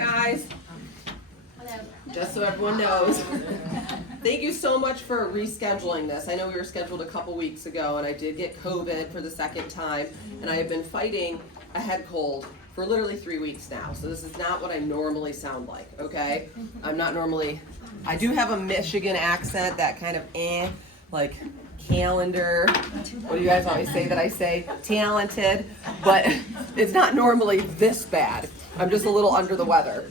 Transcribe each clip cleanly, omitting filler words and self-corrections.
guys. Just so everyone knows. Thank you so much for rescheduling this. I know we were scheduled a couple weeks ago and I did get COVID for the second time, and I have been fighting a head cold for literally 3 weeks now. So this is not what I normally sound like, okay? I'm not normally, I do have a Michigan accent, that kind of like calendar. What do you guys always say that I say? Talented, but it's not normally this bad. I'm just a little under the weather.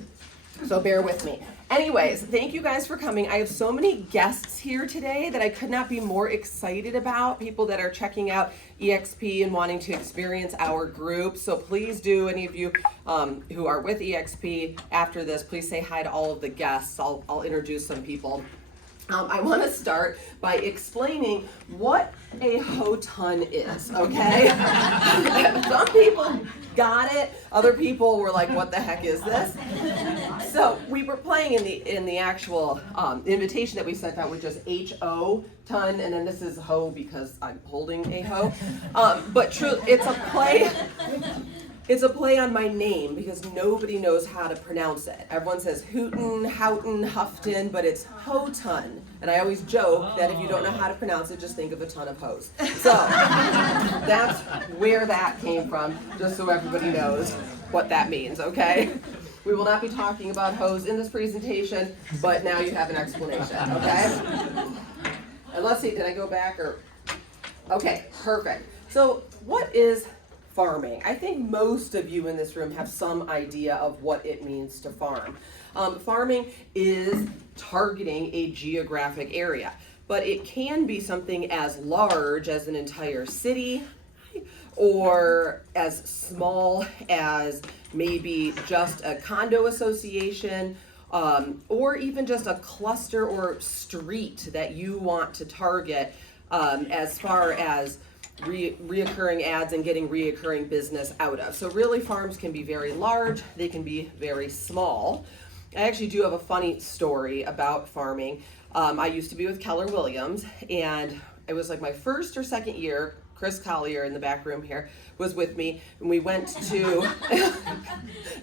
So bear with me. Anyways, thank you guys for coming. I have so many guests here today that I could not be more excited about. People that are checking out EXP and wanting to experience our group. So please do, any of you who are with EXP after this, please say hi to all of the guests. I'll introduce some people. I want to start by explaining what a Houghton is, okay? Some people got it. Other people were like, what the heck is this? So we were playing in the actual invitation that we sent out with just H-O-ton, and then this is ho because I'm holding a ho. But true, it's a play. It's a play on my name because nobody knows how to pronounce it. Everyone says Houghton, Houghton, but it's Houghton. And I always joke that if you don't know how to pronounce it, just think of a ton of hose. So that's where that came from, just so everybody knows what that means, okay? We will not be talking about hose in this presentation, but now you have an explanation, okay? And let's see, did I go back or? Okay, perfect. So what is farming? I think most of you in this room have some idea of what it means to farm. Farming is targeting a geographic area, but it can be something as large as an entire city or as small as maybe just a condo association, or even just a cluster or street that you want to target as far as reoccurring ads and getting reoccurring business out of. So really farms can be very large, they can be very small. I actually do have a funny story about farming. I used to be with Keller Williams, and it was like my first or second year. Chris Collier in the back room here was with me, and we went to,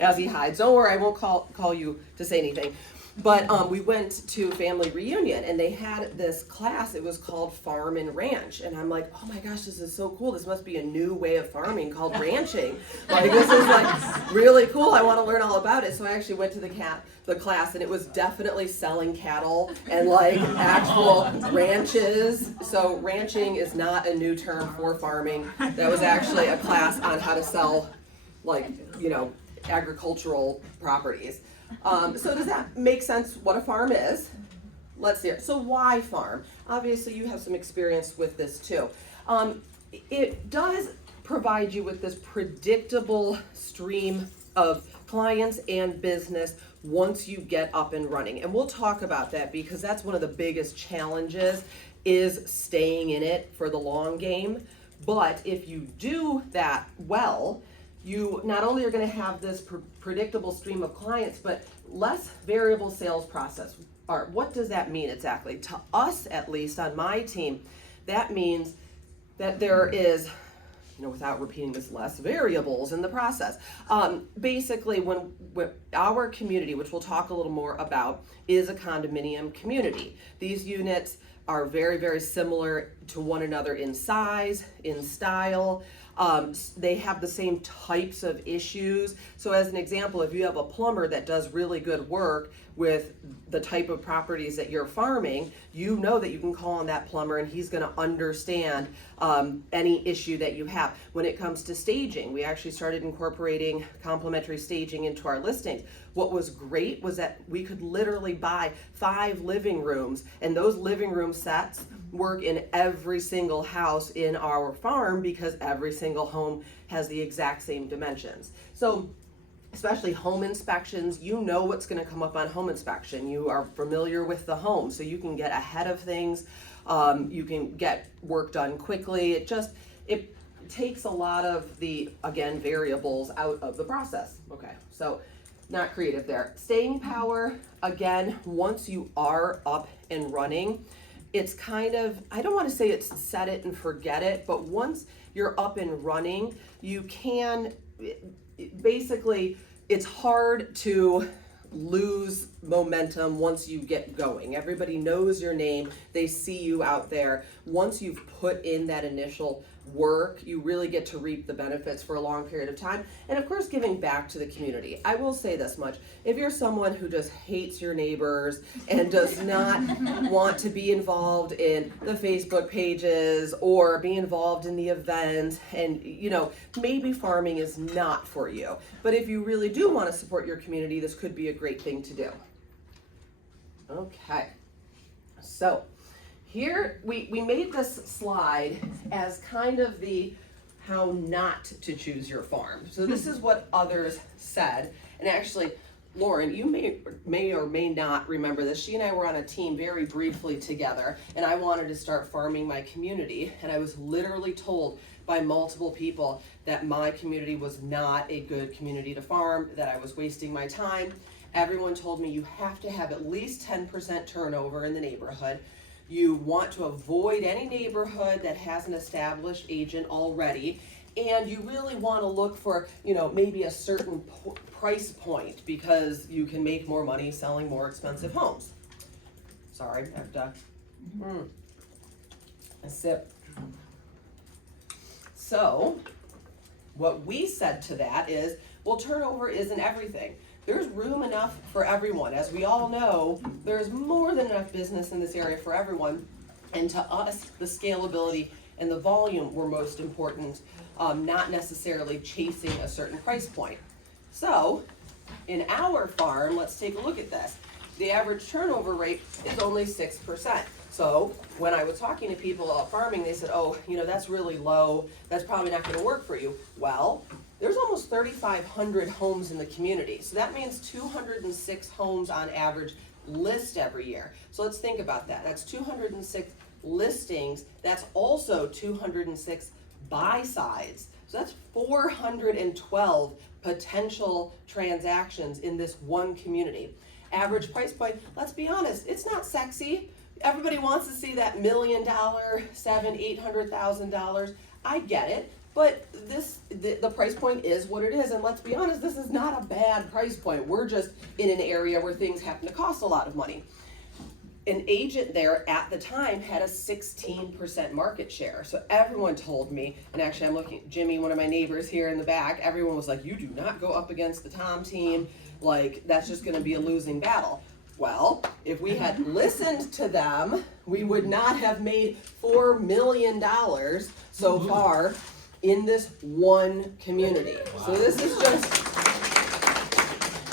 as he hides, don't worry, I won't call you to say anything. But we went to family reunion, and they had this class. It was called Farm and Ranch, and I'm like, oh my gosh, this is so cool. This must be a new way of farming called ranching. Like, this is like really cool. I want to learn all about it. So I actually went to the class, and it was definitely selling cattle and like actual ranches. So ranching is not a new term for farming. That was actually a class on how to sell, like, agricultural properties. So does that make sense what a farm is? Let's hear it. So why farm? Obviously you have some experience with this too. It does provide you with this predictable stream of clients and business once you get up and running. And we'll talk about that because that's one of the biggest challenges, is staying in it for the long game. But if you do that well, you not only are going to have this predictable stream of clients, but less variable sales process. What does that mean exactly? To us, at least on my team, that means that there is, without repeating this, less variables in the process. Basically, when our community, which we'll talk a little more about, is a condominium community. These units are very, very similar to one another in size, in style. They have the same types of issues. So as an example, if you have a plumber that does really good work with the type of properties that you're farming, you know that you can call on that plumber and he's going to understand any issue that you have. When it comes to staging, we actually started incorporating complimentary staging into our listings. What was great was that we could literally buy 5 living rooms, and those living room sets work in every single house in our farm because every single home has the exact same dimensions. So especially home inspections, you know what's going to come up on home inspection. You are familiar with the home, so you can get ahead of things. You can get work done quickly. It takes a lot of the, again, variables out of the process. Okay, so not creative there. Staying power, again, once you are up and running, it's kind of, I don't want to say it's set it and forget it, but once you're up and running, you can basically it's hard to lose momentum once you get going. Everybody knows your name, they see you out there. Once you've put in that initial work, you really get to reap the benefits for a long period of time. And of course, giving back to the community. I will say this much: if you're someone who just hates your neighbors and does not want to be involved in the Facebook pages or be involved in the event, and maybe farming is not for you, but if you really do want to support your community, this could be a great thing to do. Okay, so here we made this slide as kind of the how not to choose your farm. So this is what others said. And actually, Lauren, you may or may not remember this. She and I were on a team very briefly together, and I wanted to start farming my community. And I was literally told by multiple people that my community was not a good community to farm, that I was wasting my time. Everyone told me you have to have at least 10% turnover in the neighborhood. You want to avoid any neighborhood that has an established agent already, and you really want to look for, maybe a certain price point because you can make more money selling more expensive homes. Sorry, I have to a sip. So, what we said to that is, well, turnover isn't everything. There's room enough for everyone. As we all know, there's more than enough business in this area for everyone. And to us, the scalability and the volume were most important, not necessarily chasing a certain price point. So, in our farm, let's take a look at this. The average turnover rate is only 6%. So, when I was talking to people about farming, they said, oh, that's really low. That's probably not going to work for you. Well, there's almost 3,500 homes in the community. So that means 206 homes on average list every year. So let's think about that. That's 206 listings. That's also 206 buy-sides. So that's 412 potential transactions in this one community. Average price point, let's be honest, it's not sexy. Everybody wants to see that $1 million, $700,000-$800,000. I get it. But the price point is what it is, and let's be honest, this is not a bad price point. We're just in an area where things happen to cost a lot of money. An agent there at the time had a 16% market share. So everyone told me, and actually I'm looking at Jimmy, one of my neighbors here in the back, everyone was like, you do not go up against the Tom team, like that's just gonna be a losing battle. Well, if we had listened to them, we would not have made $4 million so far in this one community. Wow. So this is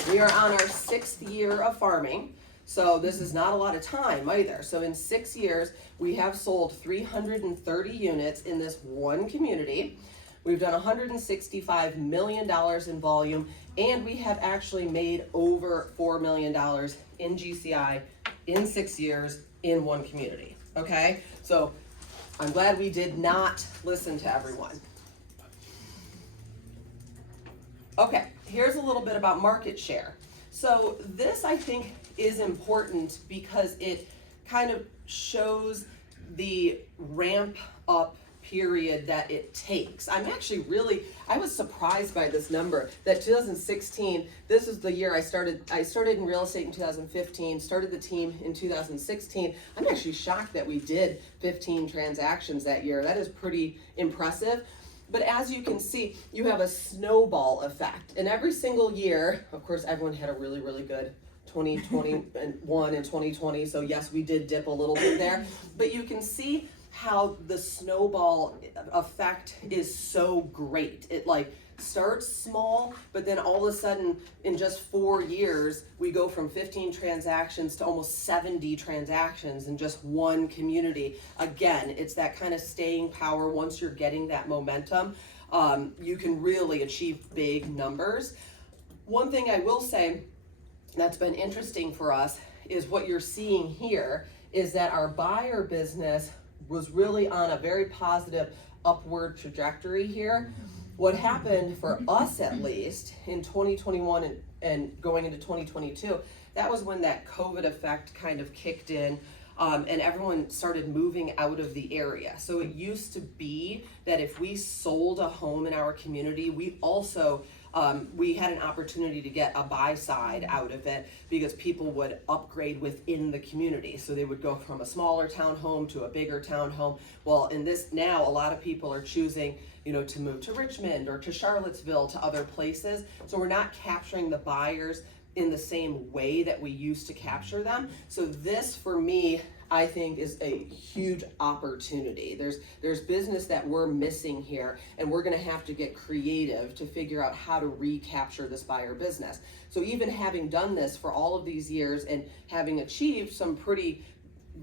we are on our 6th year of farming. So this is not a lot of time either. So in 6 years, we have sold 330 units in this one community. We've done $165 million in volume, and we have actually made over $4 million in GCI in 6 years in one community. Okay? So I'm glad we did not listen to everyone. Okay, here's a little bit about market share. So this, I think, is important because it kind of shows the ramp up period that it takes. I was surprised by this number, that 2016, this is the year I started in real estate in 2015, started the team in 2016. I'm actually shocked that we did 15 transactions that year. That is pretty impressive. But as you can see, you have a snowball effect. And every single year, of course, everyone had a really, really good 2021 and 2020. So yes, we did dip a little bit there. But you can see how the snowball effect is so great. It starts small, but then all of a sudden in just 4 years, we go from 15 transactions to almost 70 transactions in just one community. Again, it's that kind of staying power. Once you're getting that momentum, you can really achieve big numbers. One thing I will say that's been interesting for us is what you're seeing here is that our buyer business was really on a very positive upward trajectory here. What happened for us, at least, in 2021 and going into 2022, that was when that COVID effect kind of kicked in, and everyone started moving out of the area. So it used to be that if we sold a home in our community, we also we had an opportunity to get a buy side out of it because people would upgrade within the community. So they would go from a smaller townhome to a bigger townhome. Well, in this now, a lot of people are choosing, to move to Richmond or to Charlottesville, to other places. So we're not capturing the buyers in the same way that we used to capture them. So this, for me, I think is a huge opportunity. There's business that we're missing here, and we're gonna have to get creative to figure out how to recapture this buyer business. So even having done this for all of these years and having achieved some pretty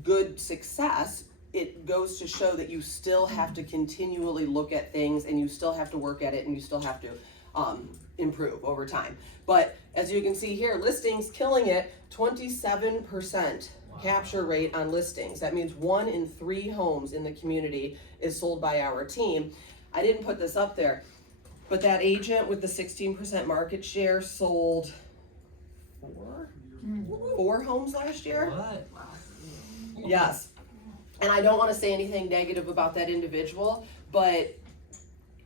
good success, it goes to show that you still have to continually look at things, and you still have to work at it, and you still have to improve over time. But as you can see here, listings killing it, 27% capture rate on listings. That means 1 in 3 homes in the community is sold by our team. I didn't put this up there, but that agent with the 16% market share sold 4 homes last year. What? Yes. And I don't want to say anything negative about that individual, but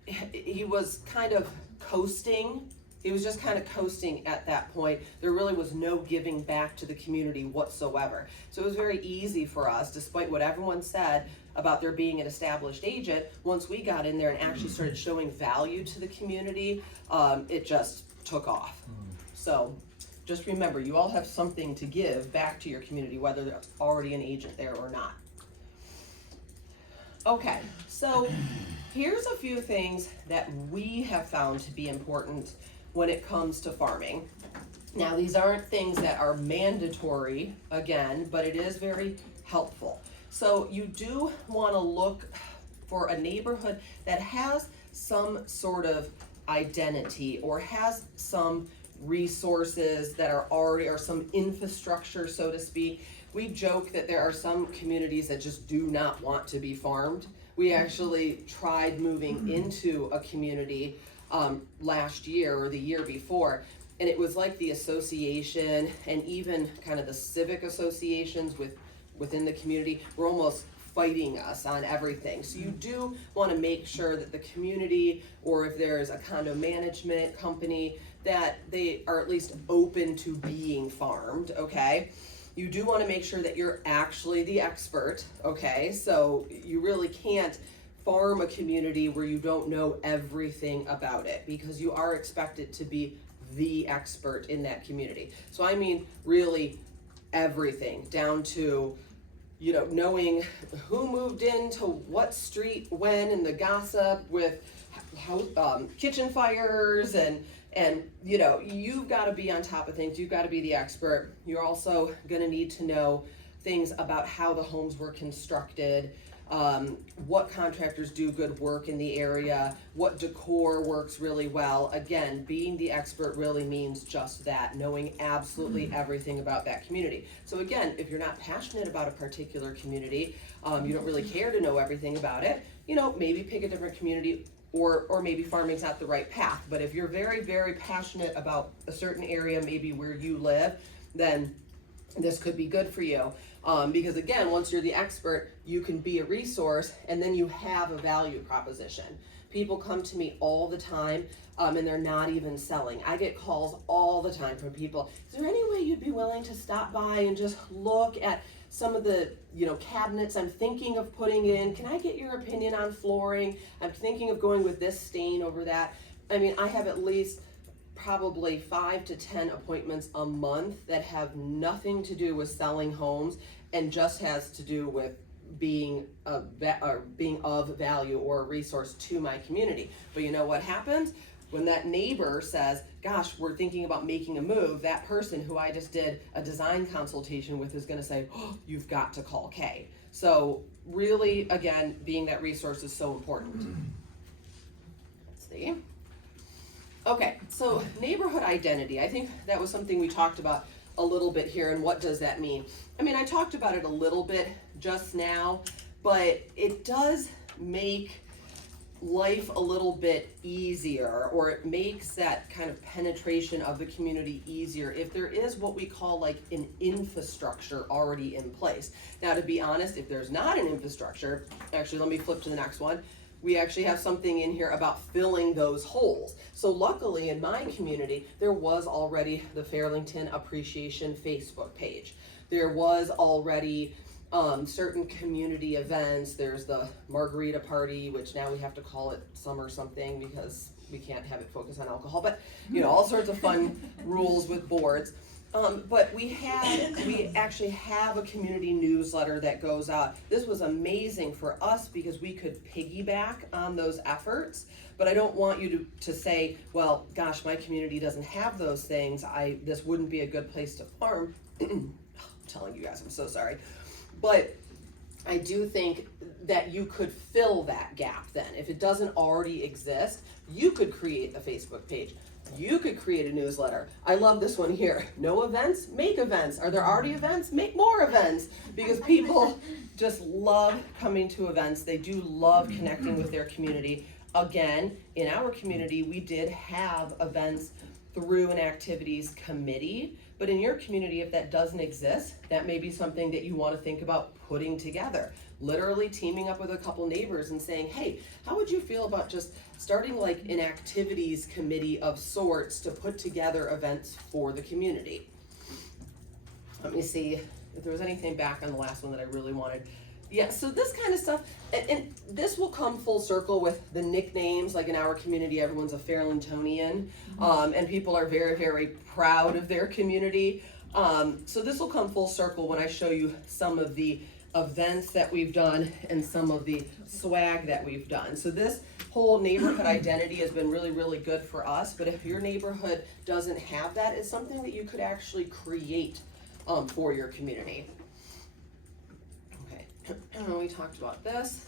he was kind of coasting. He was just kind of coasting at that point. There really was no giving back to the community whatsoever. So it was very easy for us, despite what everyone said about there being an established agent, once we got in there and actually started showing value to the community, it just took off. So just remember, you all have something to give back to your community, whether there's already an agent there or not. Okay, so here's a few things that we have found to be important when it comes to farming. Now, these aren't things that are mandatory, again, but it is very helpful. So you do want to look for a neighborhood that has some sort of identity or has some resources that are already, or some infrastructure, so to speak. We joke that there are some communities that just do not want to be farmed. We actually tried moving into a community last year or the year before, and it was like the association and even kind of the civic associations within the community were almost fighting us on everything. So you do want to make sure that the community, or if there's a condo management company, that they are at least open to being farmed, okay? You do want to make sure that you're actually the expert, okay? So you really can't farm a community where you don't know everything about it, because you are expected to be the expert in that community. So I mean really everything, down to knowing who moved into what street when, and the gossip with kitchen fires, and you've got to be on top of things. You've got to be the expert. You're also going to need to know things about how the homes were constructed, what contractors do good work in the area, what decor works really well. Again, being the expert really means just that, knowing absolutely everything about that community. So again, if you're not passionate about a particular community, you don't really care to know everything about it, maybe pick a different community, or maybe farming's not the right path. But if you're very, very passionate about a certain area, maybe where you live, then this could be good for you. Because again, once you're the expert, you can be a resource, and then you have a value proposition. People come to me all the time, and they're not even selling. I get calls all the time from people. Is there any way you'd be willing to stop by and just look at some of the cabinets I'm thinking of putting in? Can I get your opinion on flooring? I'm thinking of going with this stain over that. I mean, I have at least probably 5 to 10 appointments a month that have nothing to do with selling homes, and just has to do with being of value or a resource to my community. But you know what happens? When that neighbor says, gosh, we're thinking about making a move, that person who I just did a design consultation with is going to say, oh, you've got to call Kay. So really, again, being that resource is so important. Let's see. Okay, so neighborhood identity. I think that was something we talked about a little bit here, and what does that mean? I mean, I talked about it a little bit just now, but it does make life a little bit easier, or it makes that kind of penetration of the community easier if there is what we call like an infrastructure already in place. Now, to be honest, if there's not an infrastructure, actually let me flip to the next one. we actually have something in here about filling those holes. So luckily in my community, there was already the Fairlington Appreciation Facebook page. There was already certain community events. There's the margarita party, which now we have to call it summer something because we can't have it focus on alcohol, but you know, all sorts of fun rules with boards. But we actually have a community newsletter that goes out. This was amazing for us because we could piggyback on those efforts. But I don't want you to say, well, gosh, my community doesn't have those things. This wouldn't be a good place to farm. I'm telling you guys, I'm so sorry. But I do think that you could fill that gap then. If it doesn't already exist, you could create a Facebook page. You could create a newsletter. I love this one here. No events, make events. Are there already events? Make more events. Because people just love coming to events. They do love connecting with their community. Again, in our community, we did have events through an activities committee. But in your community, if that doesn't exist, that may be something that you want to think about putting together. Literally teaming up with a couple neighbors and saying, hey, how would you feel about just starting like an activities committee of sorts to put together events for the community? Let me see if there was anything back on the last one that I really wanted. Yeah, so this kind of stuff, and this will come full circle with the nicknames. Like in our community, everyone's a Fairlingtonian, and people are very, very proud of their community. So this will come full circle when I show you some of the events that we've done and some of the swag that we've done. So this whole neighborhood identity has been really, really good for us. But if your neighborhood doesn't have that, it's something that you could actually create for your community. We talked about this.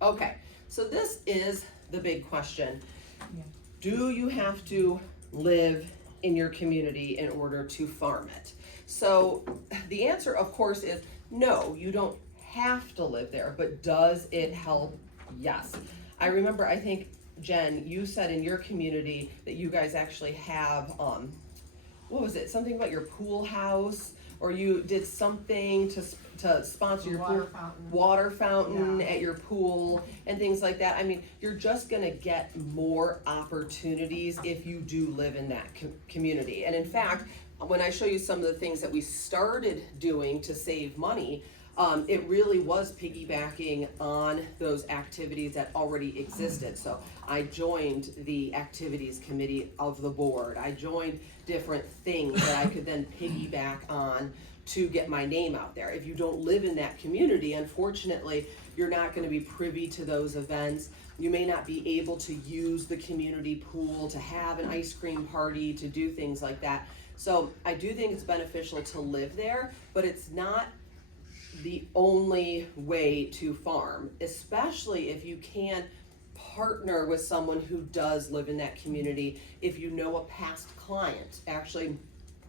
Okay, so this is the big question. Yeah. Do you have to live in your community in order to farm it? So the answer, of course, is no, you don't have to live there, but does it help? Yes. I remember, I think, Jen, you said in your community that you guys actually have, what was it, something about your pool house? Or you did something to sponsor your water fountain at your pool and things like that. I mean, you're just gonna get more opportunities if you do live in that community. And in fact, when I show you some of the things that we started doing to save money, it really was piggybacking on those activities that already existed. So I joined the activities committee of the board. I joined different things that I could then piggyback on to get my name out there. If you don't live in that community, unfortunately, you're not going to be privy to those events. You may not be able to use the community pool to have an ice cream party, to do things like that. So I do think it's beneficial to live there, but it's not the only way to farm, especially if you can partner with someone who does live in that community. If you know a past client, actually,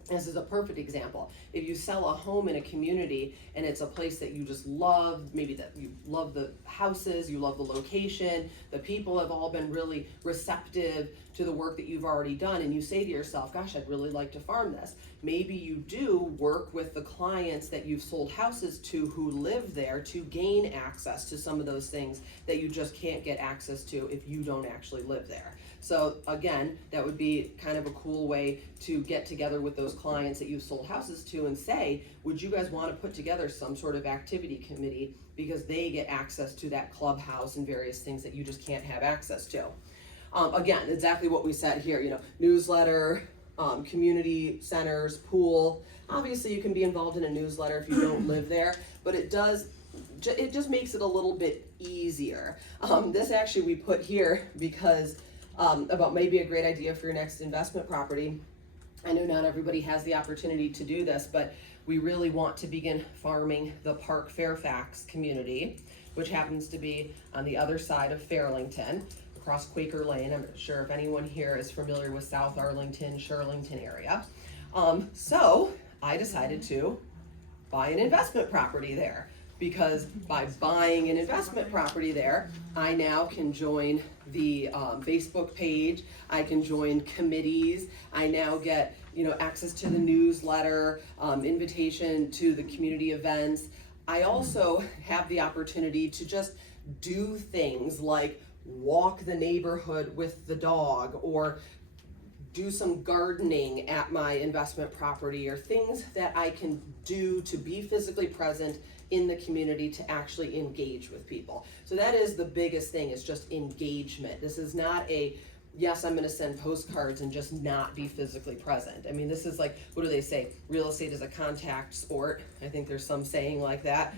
this is a perfect example. If you sell a home in a community and it's a place that you just love, maybe that you love the houses, you love the location, the people have all been really receptive to the work that you've already done, and you say to yourself, gosh, I'd really like to farm this. Maybe you do work with the clients that you've sold houses to who live there to gain access to some of those things that you just can't get access to if you don't actually live there. So again, that would be kind of a cool way to get together with those clients that you've sold houses to and say, would you guys want to put together some sort of activity committee, because they get access to that clubhouse and various things that you just can't have access to. Again, exactly what we said here, you know, newsletter, community centers, pool. Obviously you can be involved in a newsletter if you don't live there, but it just makes it a little bit easier. This actually we put here because about maybe a great idea for your next investment property. I know not everybody has the opportunity to do this, but we really want to begin farming the Park Fairfax community, which happens to be on the other side of Fairlington, across Quaker Lane. I'm not sure if anyone here is familiar with South Arlington, Shirlington area. So I decided to buy an investment property there, because by buying an investment property there, I now can join the Facebook page, I can join committees, I now get access to the newsletter, invitation to the community events. I also have the opportunity to just do things like walk the neighborhood with the dog, or do some gardening at my investment property, or things that I can do to be physically present in the community to actually engage with people. So that is the biggest thing, is just engagement. This is not a, yes, I'm gonna send postcards and just not be physically present. I mean, this is like, what do they say? Real estate is a contact sport. I think there's some saying like that.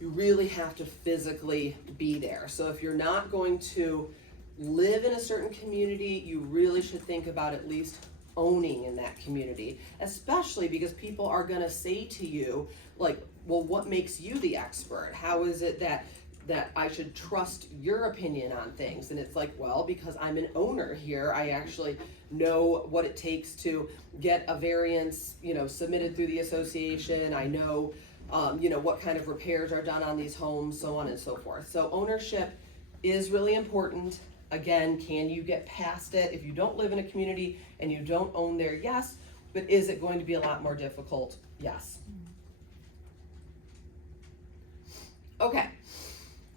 You really have to physically be there. So if you're not going to live in a certain community, you really should think about at least owning in that community, especially because people are gonna say to you, like, well, what makes you the expert? How is it that I should trust your opinion on things? And it's like, well, because I'm an owner here, I actually know what it takes to get a variance, submitted through the association. I know, what kind of repairs are done on these homes, so on and so forth. So ownership is really important. Again, can you get past it? If you don't live in a community and you don't own there, yes, but is it going to be a lot more difficult? Yes. Okay.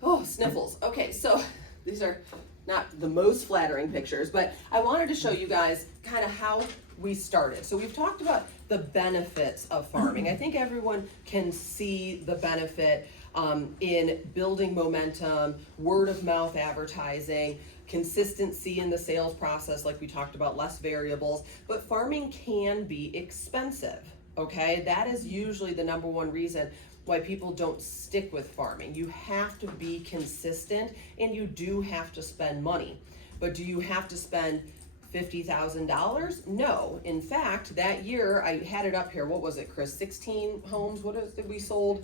Oh, sniffles. Okay, so these are not the most flattering pictures, but I wanted to show you guys kind of how we started. So we've talked about the benefits of farming. I think everyone can see the benefit in building momentum, word of mouth advertising, consistency in the sales process, like we talked about, less variables, but farming can be expensive, okay? That is usually the number one reason why people don't stick with farming. You have to be consistent and you do have to spend money. But do you have to spend $50,000? No. In fact, that year, I had it up here, what was it, Chris? 16 homes, what we sold?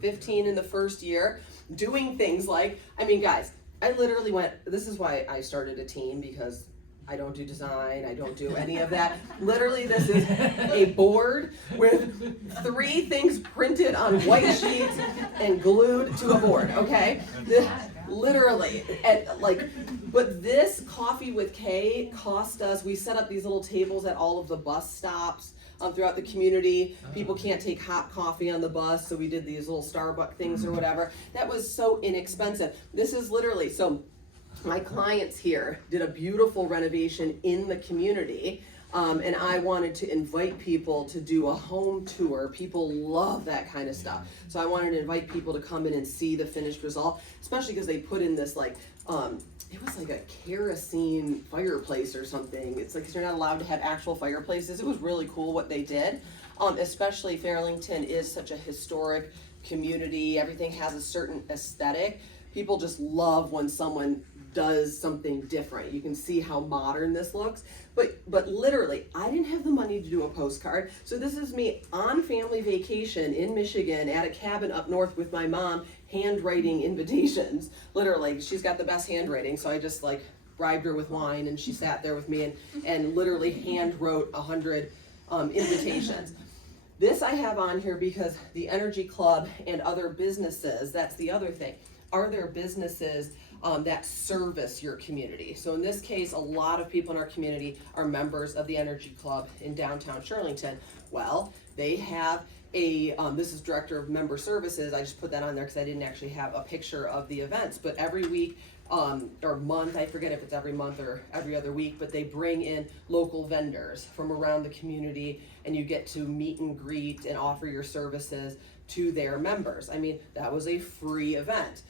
15 in the first year. Doing things like, guys, I literally went, this is why I started a team, because I don't do design, I don't do any of that. Literally, this is a board with 3 things printed on white sheets and glued to a board, okay? Literally, but this Coffee with Kay cost us, we set up these little tables at all of the bus stops throughout the community. People can't take hot coffee on the bus, so we did these little Starbucks things or whatever. That was so inexpensive. This is literally, so my clients here did a beautiful renovation in the community, and I wanted to invite people to do a home tour. People love that kind of stuff. So I wanted to invite people to come in and see the finished result, especially because they put in this it was like a kerosene fireplace or something. It's like, 'cause you're not allowed to have actual fireplaces. It was really cool what they did. Especially Arlington is such a historic community. Everything has a certain aesthetic. People just love when someone does something different. You can see how modern this looks, but literally, I didn't have the money to do a postcard. So this is me on family vacation in Michigan at a cabin up north with my mom, handwriting invitations. Literally, she's got the best handwriting, so I just bribed her with wine, and she sat there with me and literally hand wrote 100 invitations. This I have on here because the Energy Club and other businesses, that's the other thing. Are there businesses that service your community? So in this case, a lot of people in our community are members of the Energy Club in downtown Arlington. Well, they have this is Director of Member Services. I just put that on there because I didn't actually have a picture of the events, but every week or month, I forget if it's every month or every other week, but they bring in local vendors from around the community, and you get to meet and greet and offer your services to their members. That was a free event.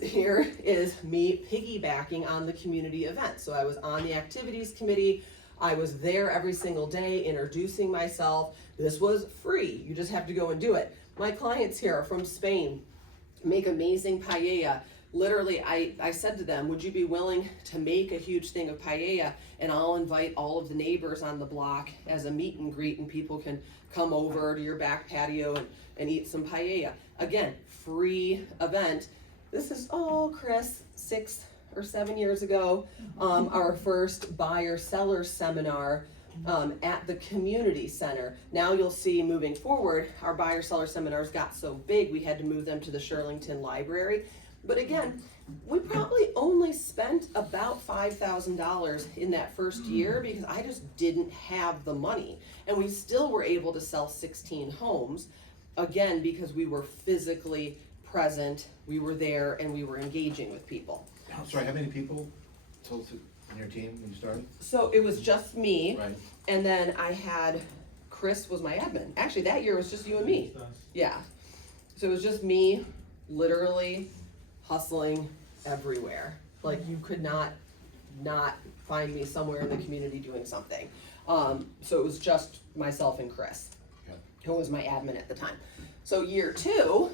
Here is me piggybacking on the community event. So I was on the activities committee. I was there every single day introducing myself. This was free. You just have to go and do it. My clients here are from Spain, make amazing paella. Literally, I said to them, would you be willing to make a huge thing of paella, and I'll invite all of the neighbors on the block as a meet and greet, and people can come over to your back patio and eat some paella. Again, free event. This is, Chris, 6 or 7 years ago, our first buyer-seller seminar at the community center. Now you'll see moving forward, our buyer-seller seminars got so big we had to move them to the Arlington Library. But again, we probably only spent about $5,000 in that first year because I just didn't have the money. And we still were able to sell 16 homes. again, because we were physically present, we were there, and we were engaging with people. I'm sorry, how many people total on your team when you started? So it was just me, Right. and then I had, Chris was my admin. Actually, that year was just you and me. Yeah. So it was just me, literally hustling everywhere. Like, you could not find me somewhere in the community doing something. So it was just myself and Chris, who was my admin at the time. So year 2,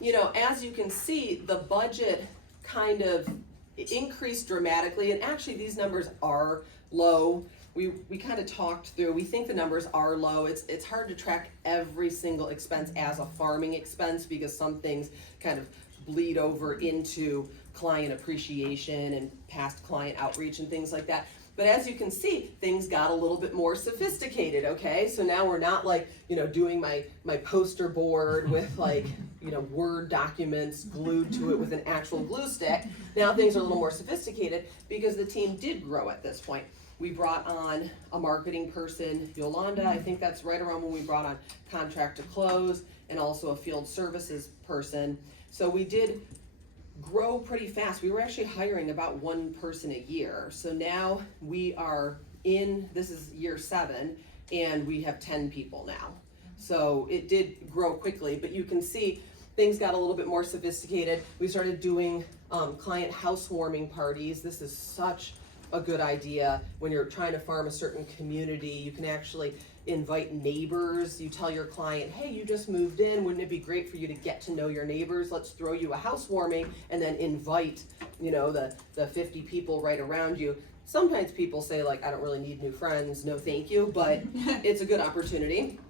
you know, as you can see, the budget kind of increased dramatically, and actually these numbers are low. We kind of talked through, we think the numbers are low. It's hard to track every single expense as a farming expense because some things kind of bleed over into client appreciation and past client outreach and things like that. But as you can see, things got a little bit more sophisticated, okay? So now we're not like, you know, doing my poster board with like, you know, Word documents glued to it with an actual glue stick. Now things are a little more sophisticated because the team did grow at this point. We brought on a marketing person, Yolanda, I think that's right around when we brought on contract to close, and also a field services person. So we did grow pretty fast. We were actually hiring about 1 person a year. So now we are this is year 7, and we have 10 people now. So it did grow quickly, but you can see things got a little bit more sophisticated. We started doing client housewarming parties. This is such a good idea when you're trying to farm a certain community. You can actually invite neighbors. You tell your client, hey, you just moved in, wouldn't it be great for you to get to know your neighbors? Let's throw you a housewarming, and then invite, you know, the 50 people right around you. Sometimes people say, like, I don't really need new friends, no thank you, but it's a good opportunity.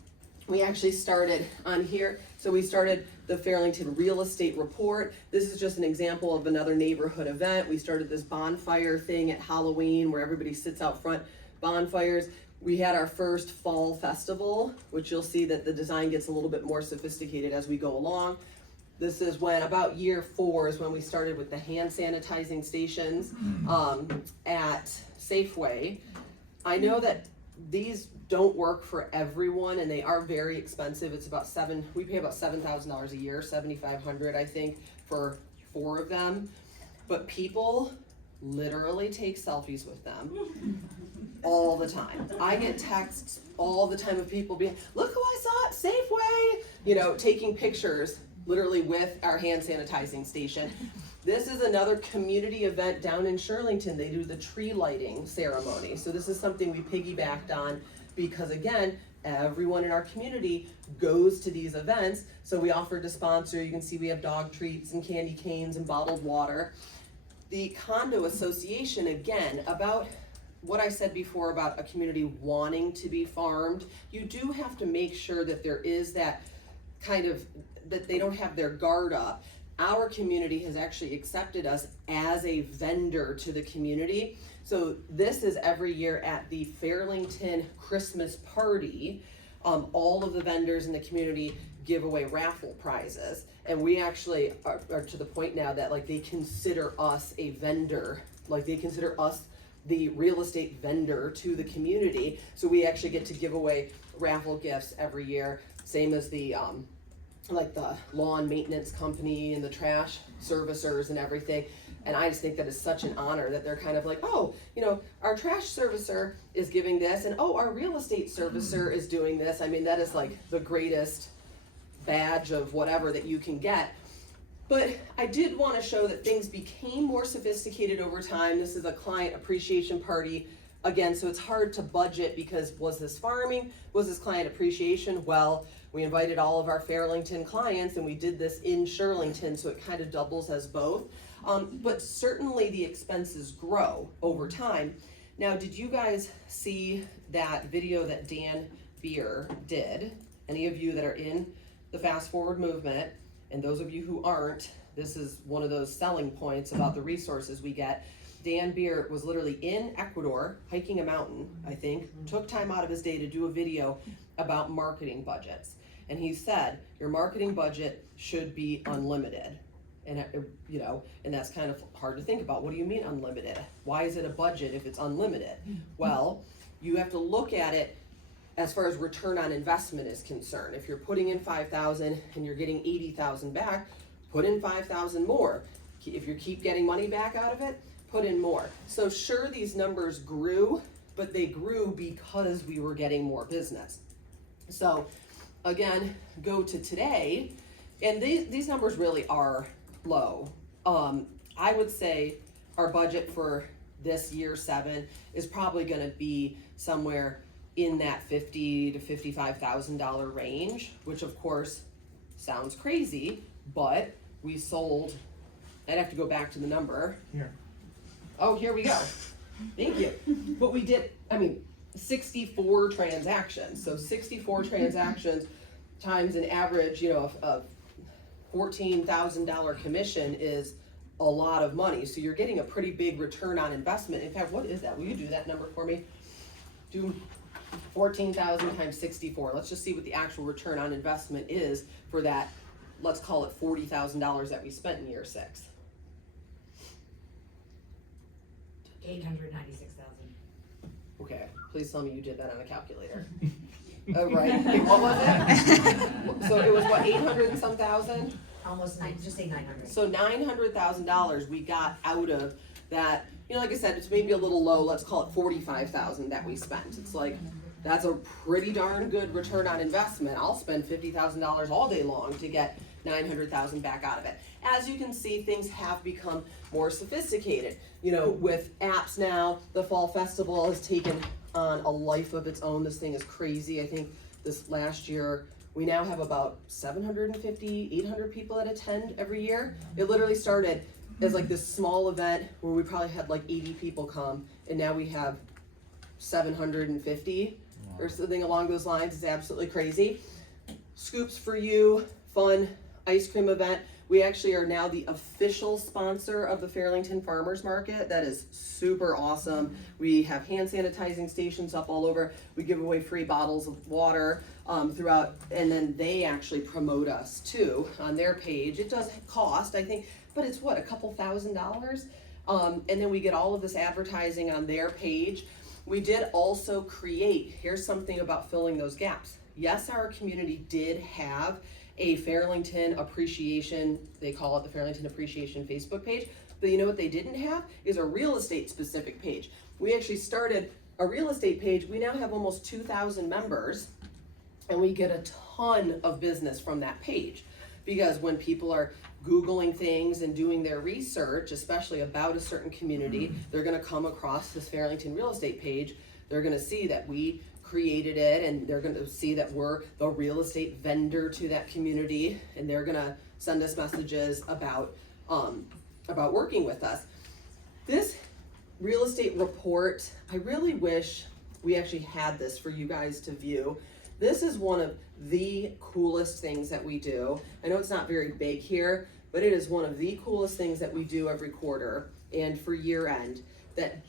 We actually started on here, so we started the Arlington Real Estate Report. This is just an example of another neighborhood event. We started this bonfire thing at Halloween where everybody sits out front, bonfires. We had our first fall festival, which you'll see that the design gets a little bit more sophisticated as we go along. This is when, about year 4 is when we started with the hand sanitizing stations at Safeway. I know that these don't work for everyone, and they are very expensive. It's about we pay about $7,000 a year, $7,500 I think for 4 of them. But people literally take selfies with them all the time. I get texts all the time of people being, look who I saw at Safeway, you know, taking pictures literally with our hand sanitizing station. This is another community event down in Shirlington. They do the tree lighting ceremony. So this is something we piggybacked on because, again, everyone in our community goes to these events. So we offered to sponsor. You can see we have dog treats and candy canes and bottled water. The condo association, again, about what I said before about a community wanting to be farmed, you do have to make sure that there is that kind of, that they don't have their guard up. Our community has actually accepted us as a vendor to the community. So this is every year at the Arlington Christmas party. All of the vendors in the community give away raffle prizes. And we actually are to the point now that, like, they consider us a vendor. Like, they consider us the real estate vendor to the community. So we actually get to give away raffle gifts every year. Same as the like the lawn maintenance company and the trash servicers and everything. And I just think that is such an honor that they're kind of like, oh, you know, our trash servicer is giving this, and oh, our real estate servicer is doing this. I mean, that is like the greatest badge of whatever that you can get. But I did want to show that things became more sophisticated over time. This is a client appreciation party. Again, so it's hard to budget because was this farming? Was this client appreciation? Well, we invited all of our Arlington clients, and we did this in Shirlington, so it kind of doubles as both. But certainly the expenses grow over time. Now, did you guys see that video that Dan Beer did? Any of you that are in the fast forward movement, and those of you who aren't, this is one of those selling points about the resources we get. Dan Beer was literally in Ecuador, hiking a mountain, I think, took time out of his day to do a video about marketing budgets. And he said, your marketing budget should be unlimited. And, you know, and that's kind of hard to think about. What do you mean unlimited? Why is it a budget if it's unlimited? Well, you have to look at it as far as return on investment is concerned. If you're putting in 5,000 and you're getting 80,000 back, put in 5,000 more. If you keep getting money back out of it, put in more. So sure, these numbers grew, but they grew because we were getting more business. So again, go to today, and these numbers really are low. I would say our budget for this year 7 is probably going to be somewhere in that $50,000 to $55,000 range, which of course sounds crazy, but we sold. I'd have to go back to the number. Here. Oh, here we go. Thank you. But we did, 64 transactions. So 64 transactions times an average, of $14,000 commission is a lot of money. So you're getting a pretty big return on investment. In fact, what is that? Will you do that number for me? Do 14,000 times 64. Let's just see what the actual return on investment is for that. Let's call it $40,000 that we spent in year 6. 896,000. Okay, please tell me you did that on a calculator. Oh, right. Wait, what was it? So it was what, 800 and some thousand? Almost just say 900. So $900,000 we got out of that. Like I said, it's maybe a little low. Let's call it 45,000 that we spent. It's like, that's a pretty darn good return on investment. I'll spend $50,000 all day long to get 900,000 back out of it. As you can see, things have become more sophisticated. With apps now, the Fall Festival has taken on a life of its own. This thing is crazy. I think this last year, we now have about 750, 800 people that attend every year. It literally started as like this small event where we probably had like 80 people come, and now we have 750 or something along those lines. It's absolutely crazy. Scoops for You, fun ice cream event. We actually are now the official sponsor of the Fairlington Farmers Market. That is super awesome. We have hand sanitizing stations up all over. We give away free bottles of water throughout, and then they actually promote us too on their page. It does cost, I think, but it's what, a couple $1,000s? And then we get all of this advertising on their page. We did also create, here's something about filling those gaps. Yes, our community did have a Fairlington Appreciation, they call it the Fairlington Appreciation Facebook page, but you know what they didn't have is a real estate specific page. We actually started a real estate page. We now have almost 2,000 members, and we get a ton of business from that page, because when people are Googling things and doing their research, especially about a certain community, they're gonna come across this Fairlington real estate page. They're gonna see that we created it, and they're going to see that we're the real estate vendor to that community, and they're going to send us messages about working with us. This real estate report, I really wish we actually had this for you guys to view. This is one of the coolest things that we do. I know it's not very big here, but it is one of the coolest things that we do every quarter and for year end. That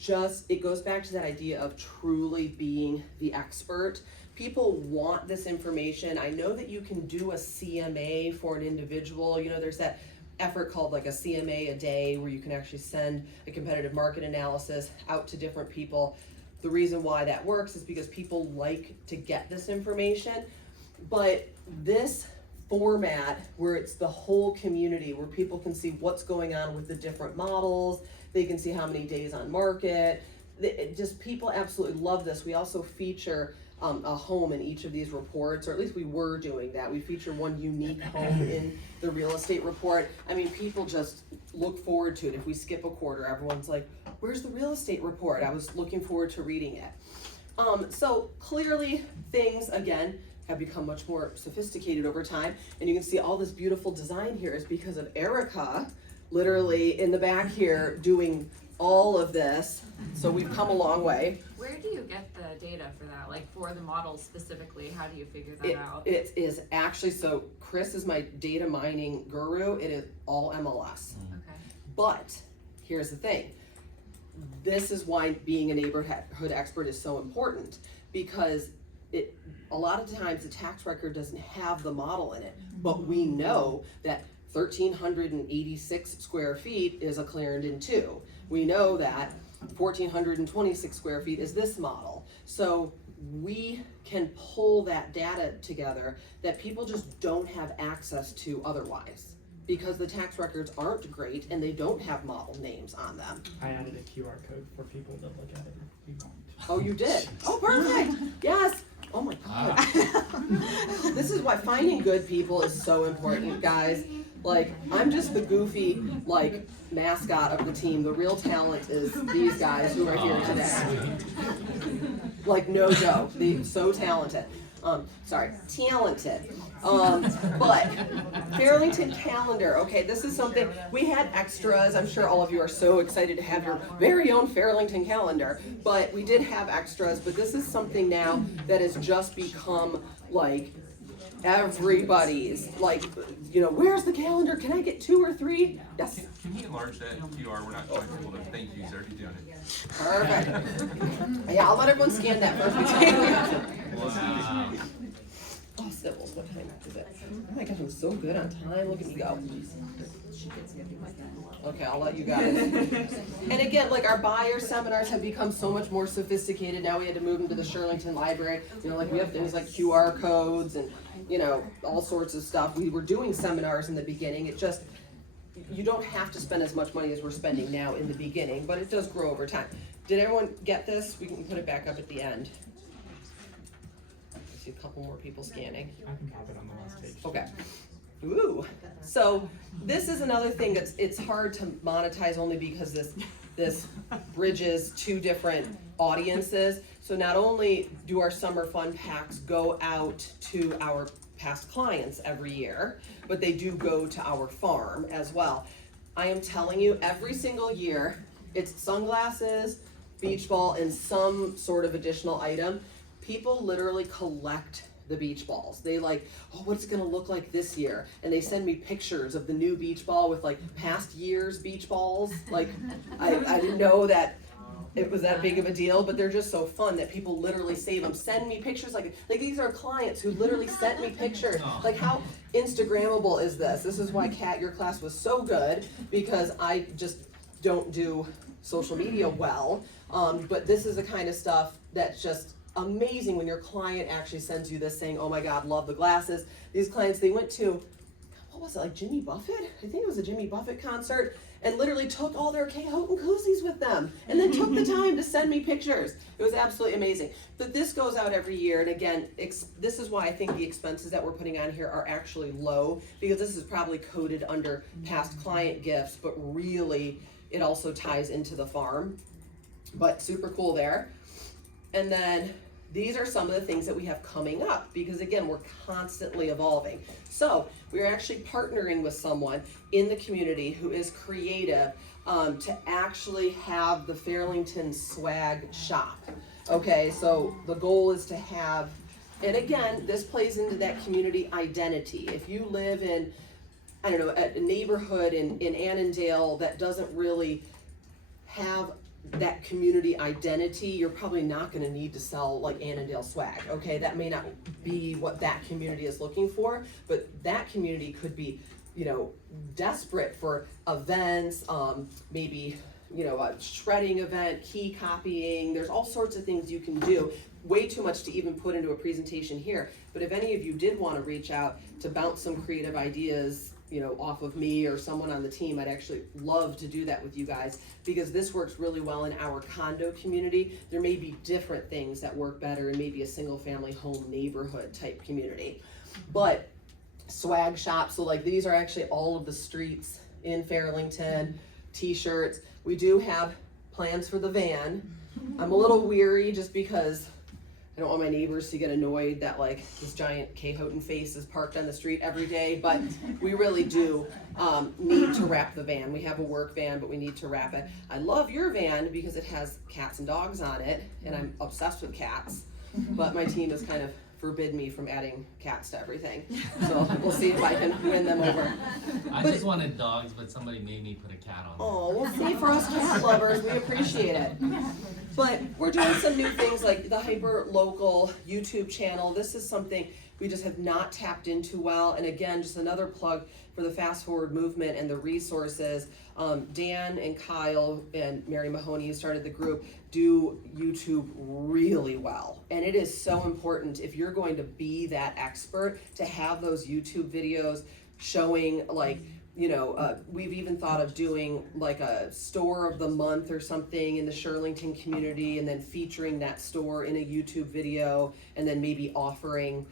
it goes back to that idea of truly being the expert. People want this information. I know that you can do a CMA for an individual. There's that effort called like a CMA a day, where you can actually send a competitive market analysis out to different people. The reason why that works is because people like to get this information, but this format where it's the whole community, where people can see what's going on with the different models, they can see how many days on market. People absolutely love this. We also feature a home in each of these reports, or at least we were doing that. We feature one unique home in the real estate report. People just look forward to it. If we skip a quarter, everyone's like, where's the real estate report? I was looking forward to reading it. So clearly things, again, have become much more sophisticated over time. And you can see all this beautiful design here is because of Erica, literally in the back here, doing all of this. So we've come a long way. Where do you get the data for that? Like for the models specifically, how do you figure that out? It is actually, so Chris is my data mining guru. It is all MLS. Okay. But here's the thing. This is why being a neighborhood expert is so important, because a lot of times the tax record doesn't have the model in it, but we know that 1,386 square feet is a Clarendon 2. We know that 1,426 square feet is this model. So we can pull that data together that people just don't have access to otherwise. Because the tax records aren't great and they don't have model names on them. I added a QR code for people to look at it if you want. Oh, you did? Oh, perfect. Yes. Oh my God. This is why finding good people is so important, guys. Like, I'm just the goofy, like, mascot of the team. The real talent is these guys who are here today. Like, no joke. They're so talented. Talented. But Fairlington calendar, okay, this is something, we had extras. I'm sure all of you are so excited to have your very own Fairlington calendar, but we did have extras, but this is something now that has just become like everybody's, like, you know, where's the calendar? Can I get 2 or 3? Yes. Can you enlarge that QR? We're not showing people the thank yous. Already doing it. Perfect. Yeah, I'll let everyone scan that first. Wow. Oh, Sybil, what time is it? Oh my gosh, I'm so good on time. Look at me go. Okay, I'll let you guys. And again, like, our buyer seminars have become so much more sophisticated. Now we had to move them to the Shirlington Library. You know, like, we have things like QR codes and, you know, all sorts of stuff. We were doing seminars in the beginning. It just, you don't have to spend as much money as we're spending now in the beginning, but it does grow over time. Did everyone get this? We can put it back up at the end. I see a couple more people scanning. I can pop it on the last page. Okay. Ooh. So this is another thing that's, it's hard to monetize only because this bridges 2 different audiences. So not only do our summer fun packs go out to our past clients every year, but they do go to our farm as well. I am telling you, every single year, it's sunglasses, beach ball, and some sort of additional item. People literally collect the beach balls. They like, oh, what's it gonna look like this year? And they send me pictures of the new beach ball with like past year's beach balls. Like, I didn't know that it was that big of a deal, but they're just so fun that people literally save them. Send me pictures, like these are clients who literally sent me pictures. Like, how Instagrammable is this? This is why, Kat, your class was so good, because I just don't do social media well. But this is the kind of stuff that's just amazing when your client actually sends you this saying, oh my God, love the glasses. These clients, they went to, what was it, like Jimmy Buffett? I think it was a Jimmy Buffett concert, and literally took all their Kay Houghton koozies with them, and then took the time to send me pictures. It was absolutely amazing. But this goes out every year, and again, this is why I think the expenses that we're putting on here are actually low, because this is probably coded under past client gifts, but really, it also ties into the farm. But super cool there. And then these are some of the things that we have coming up, because again, we're constantly evolving. So we're actually partnering with someone in the community who is creative to actually have the Fairlington swag shop. Okay, so the goal is to have, and again, this plays into that community identity. If you live in, I don't know, a neighborhood in Annandale that doesn't really have that community identity, you're probably not going to need to sell like Annandale swag. Okay, that may not be what that community is looking for, but that community could be, you know, desperate for events, maybe, you know, a shredding event, key copying. There's all sorts of things you can do. Way too much to even put into a presentation here. But if any of you did want to reach out to bounce some creative ideas, you know, off of me or someone on the team, I'd actually love to do that with you guys, because this works really well in our condo community. There may be different things that work better in maybe a single family home neighborhood type community. But swag shop, so like these are actually all of the streets in Fairlington, t-shirts. We do have plans for the van. I'm a little weary just because I don't want my neighbors to get annoyed that like this giant Kay Houghton face is parked on the street every day, but we really do need to wrap the van. We have a work van, but we need to wrap it. I love your van because it has cats and dogs on it, and I'm obsessed with cats, but my team has kind of forbid me from adding cats to everything. So we'll see if I can win them over. I just wanted dogs, but somebody made me put a cat on. Oh, well, see, for us cat lovers, we appreciate it. But we're doing some new things like the hyper local YouTube channel. This is something we just have not tapped into well. And again, just another plug for the Fast Forward movement and the resources. Dan and Kyle and Mary Mahoney, who started the group, do YouTube really well. And it is so important, if you're going to be that expert, to have those YouTube videos showing, like, you know, we've even thought of doing like a store of the month or something in the Shirlington community, and then featuring that store in a YouTube video, and then maybe offering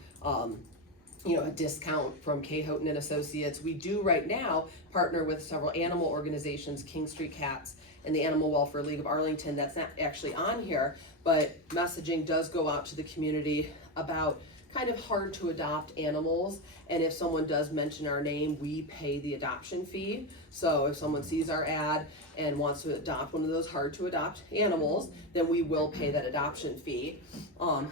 you know, a discount from Kay Houghton and Associates. We do right now partner with several animal organizations, King Street Cats and the Animal Welfare League of Arlington. That's not actually on here, but messaging does go out to the community about kind of hard to adopt animals. And if someone does mention our name, we pay the adoption fee. So if someone sees our ad and wants to adopt one of those hard to adopt animals, then we will pay that adoption fee.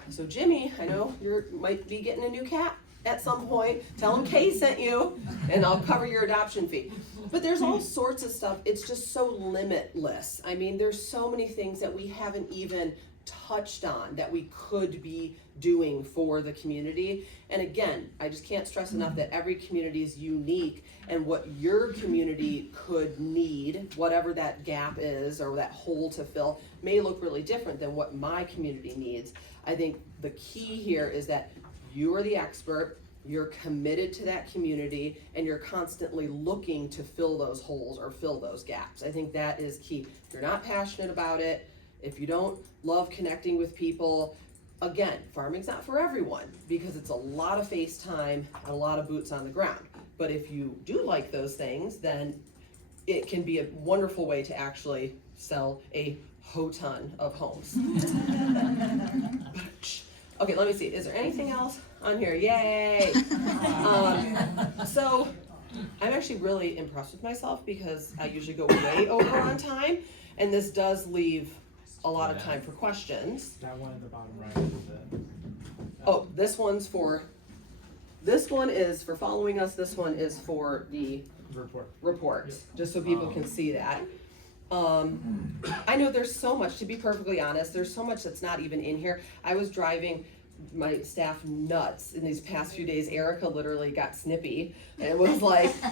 So Jimmy, I know you might be getting a new cat at some point. Tell him Kay sent you, and I'll cover your adoption fee. But there's all sorts of stuff. It's just so limitless. I mean, there's so many things that we haven't even touched on that we could be doing for the community. And again, I just can't stress enough that every community is unique, and what your community could need, whatever that gap is or that hole to fill, may look really different than what my community needs. I think the key here is that you are the expert, you're committed to that community, and you're constantly looking to fill those holes or fill those gaps. I think that is key. If you're not passionate about it, if you don't love connecting with people, again, farming's not for everyone, because it's a lot of face time and a lot of boots on the ground. But if you do like those things, then it can be a wonderful way to actually sell a ton of homes. Okay, let me see. Is there anything else on here? Yay! So I'm actually really impressed with myself, because I usually go way over on time, and this does leave a lot of time for questions. That one at the bottom right is the. Oh, this one is for following us. This one is for the reports, Yep. just so people can see that. I know there's so much, to be perfectly honest, there's so much that's not even in here. I was driving my staff nuts in these past few days. Erica literally got snippy and was like, I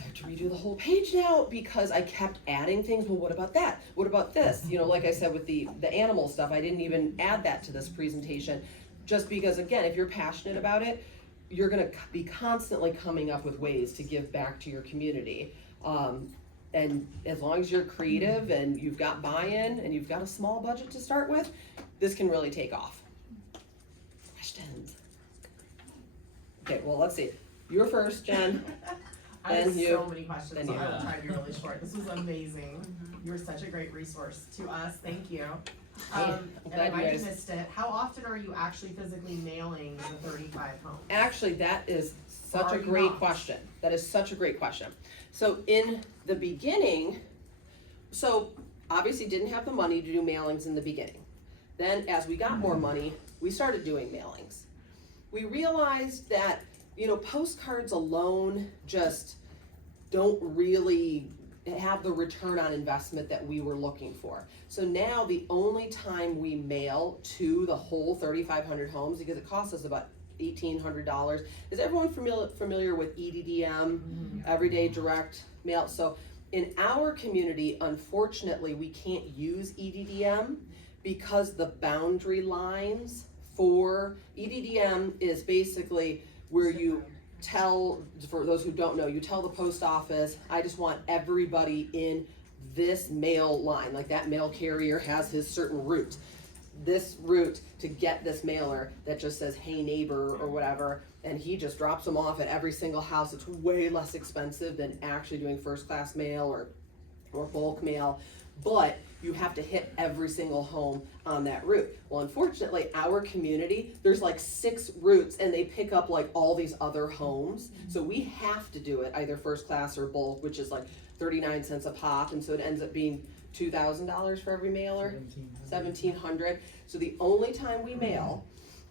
have to redo the whole page now, because I kept adding things. Well, what about that? What about this? You know, like I said with the animal stuff, I didn't even add that to this presentation, just because, again, if you're passionate about it, you're gonna be constantly coming up with ways to give back to your community. And as long as you're creative and you've got buy-in and you've got a small budget to start with, this can really take off. Questions? Okay, well, let's see. You're first, Jen. I have And you. so many questions, so And you. I will try to be really short. This was amazing. You were such a great resource to us. Thank you. And glad I you might have guys- missed it. How often are you actually physically mailing the 35 homes? Actually, that is such Or a are you great not? question. That is such a great question. So in the beginning, so obviously didn't have the money to do mailings in the beginning. Then as we got more money, we started doing mailings. We realized that, you know, postcards alone just don't really have the return on investment that we were looking for. So now the only time we mail to the whole 3,500 homes, because it costs us about $1,800. Is everyone familiar with EDDM, Everyday Direct Mail? So in our community, unfortunately, we can't use EDDM because the boundary lines for EDDM is basically where you tell, for those who don't know, you tell the post office, I just want everybody in this mail line, like that mail carrier has his certain route. This route to get this mailer that just says, hey neighbor, or whatever, and he just drops them off at every single house. It's way less expensive than actually doing first class mail or bulk mail, but you have to hit every single home on that route. Well, unfortunately, our community, there's like 6 routes and they pick up like all these other homes. So we have to do it either first class or bulk, which is like 39 cents a pop, and so it ends up being $2,000 for every mailer, $1,700. So the only time we mail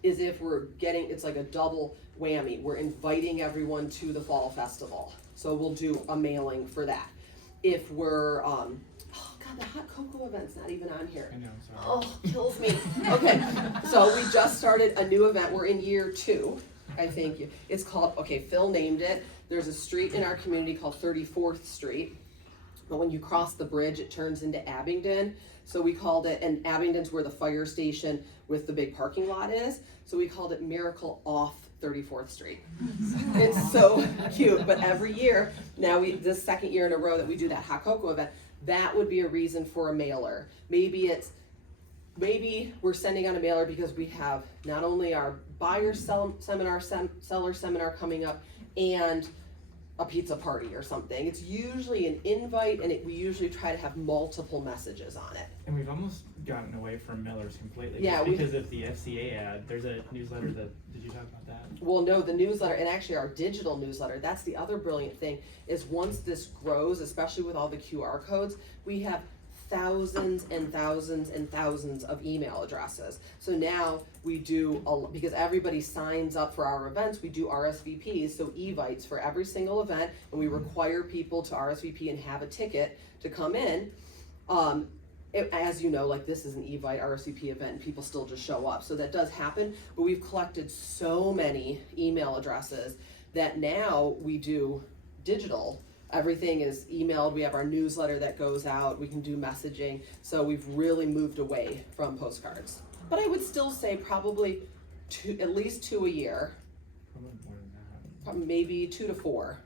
is if we're getting, it's like a double whammy. We're inviting everyone to the fall festival, so we'll do a mailing for that. If we're, oh God, the hot cocoa event's not even on here. I know, sorry. Oh, kills me. Okay, so we just started a new event. We're in year 2. I thank you. It's called, okay, Phil named it. There's a street in our community called 34th Street. But when you cross the bridge, it turns into Abingdon. So we called it, and Abingdon's where the fire station with the big parking lot is. So we called it Miracle Off 34th Street. It's so cute. But every year, now this second year in a row that we do that hot cocoa event, that would be a reason for a mailer. Maybe we're sending out a mailer because we have not only our buyer seminar, seller seminar coming up, and a pizza party or something. It's usually an invite, and we usually try to have multiple messages on it. And we've almost gotten away from mailers completely. Yeah, just because of the FCA ad. There's a newsletter did you talk about that? Well, no, the newsletter, and actually our digital newsletter, that's the other brilliant thing, is once this grows, especially with all the QR codes, we have thousands and thousands and thousands of email addresses. So now we do, because everybody signs up for our events, we do RSVPs, so evites for every single event, and we require people to RSVP and have a ticket to come in. As you know, like this is an evite RSVP event, and people still just show up. So that does happen, but we've collected so many email addresses that now we do digital. Everything is emailed. We have our newsletter that goes out. We can do messaging. So we've really moved away from postcards. But I would still say probably at least 2 a year. Probably more than that. Probably maybe 2 to 4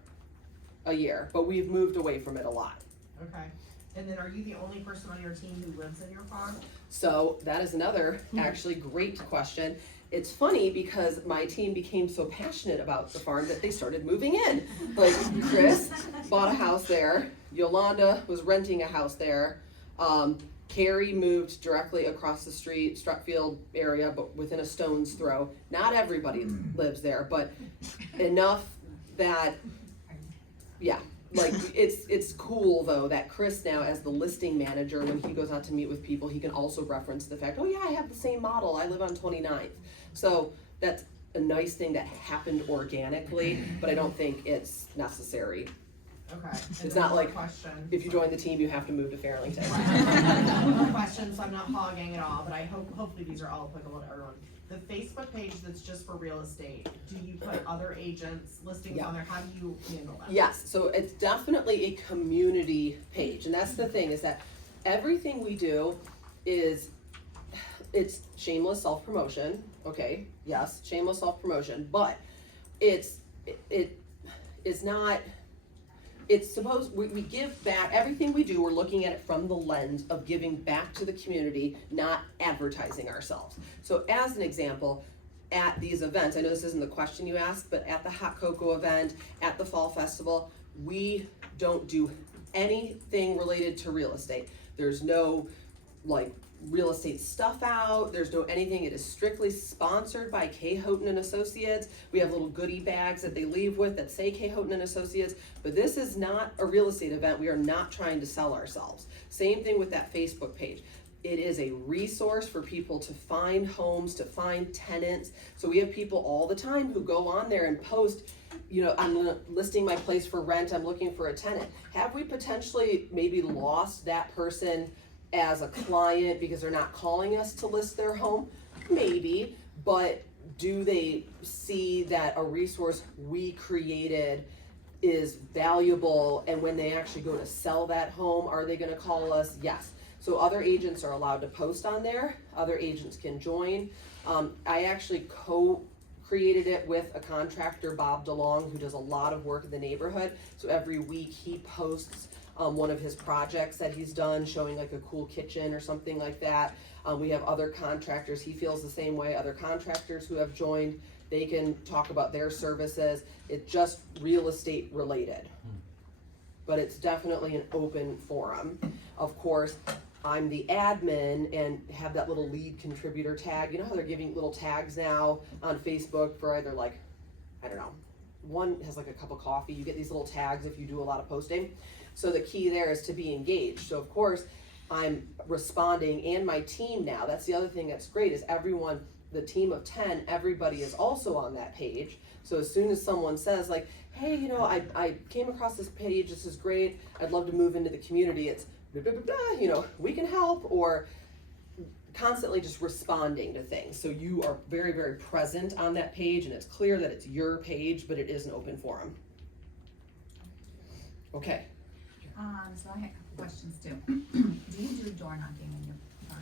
a year. But we've moved away from it a lot. Okay. And then are you the only person on your team who lives in your farm? So that is another actually great question. It's funny because my team became so passionate about the farm that they started moving in. Like Chris bought a house there. Yolanda was renting a house there. Carrie moved directly across the street, Struckfield area, but within a stone's throw. Not everybody lives there, but enough that, yeah. Like it's cool though that Chris now, as the listing manager, when he goes out to meet with people, he can also reference the fact, oh yeah, I have the same model, I live on 29th. So that's a nice thing that happened organically, but I don't think it's necessary. Okay. It's not like question. if you join the team, you have to move to Fairlington. More questions, so I'm not hogging at all, but hopefully these are all applicable to everyone. The Facebook page that's just for real estate, do you put other agents listings on there? How do you handle that? Yes, so it's definitely a community page, and that's the thing, is that everything we do it's shameless self-promotion, okay, yes, shameless self-promotion, but it's supposed, we give back, everything we do, we're looking at it from the lens of giving back to the community, not advertising ourselves. So as an example, at these events, I know this isn't the question you asked, but at the Hot Cocoa event, at the Fall Festival, we don't do anything related to real estate. There's no like real estate stuff out, there's no anything. It is strictly sponsored by Kay Houghton and Associates. We have little goodie bags that they leave with that say Kay Houghton and Associates, but this is not a real estate event. We are not trying to sell ourselves. Same thing with that Facebook page. It is a resource for people to find homes, to find tenants. So we have people all the time who go on there and post, you know, I'm listing my place for rent, I'm looking for a tenant. Have we potentially maybe lost that person as a client because they're not calling us to list their home? Maybe, but do they see that a resource we created is valuable, and when they actually go to sell that home, are they gonna call us? Yes. So other agents are allowed to post on there, other agents can join. I actually co-created it with a contractor, Bob DeLong, who does a lot of work in the neighborhood. So every week he posts one of his projects that he's done, showing like a cool kitchen or something like that. We have other contractors, he feels the same way, other contractors who have joined, they can talk about their services. It's just real estate related. But it's definitely an open forum. Of course, I'm the admin and have that little lead contributor tag. You know how they're giving little tags now on Facebook for either like, I don't know, one has like a cup of coffee. You get these little tags if you do a lot of posting. So the key there is to be engaged. So of course, I'm responding, and my team now, that's the other thing that's great, is everyone, the team of 10, everybody is also on that page. So as soon as someone says like, hey, you know, I came across this page, this is great, I'd love to move into the community, it's blah, blah, blah, blah, you know, we can help, or constantly just responding to things. So you are very, very present on that page, and it's clear that it's your page, but it is an open forum. Okay. So I had a couple questions too. Do you do door knocking in your farm?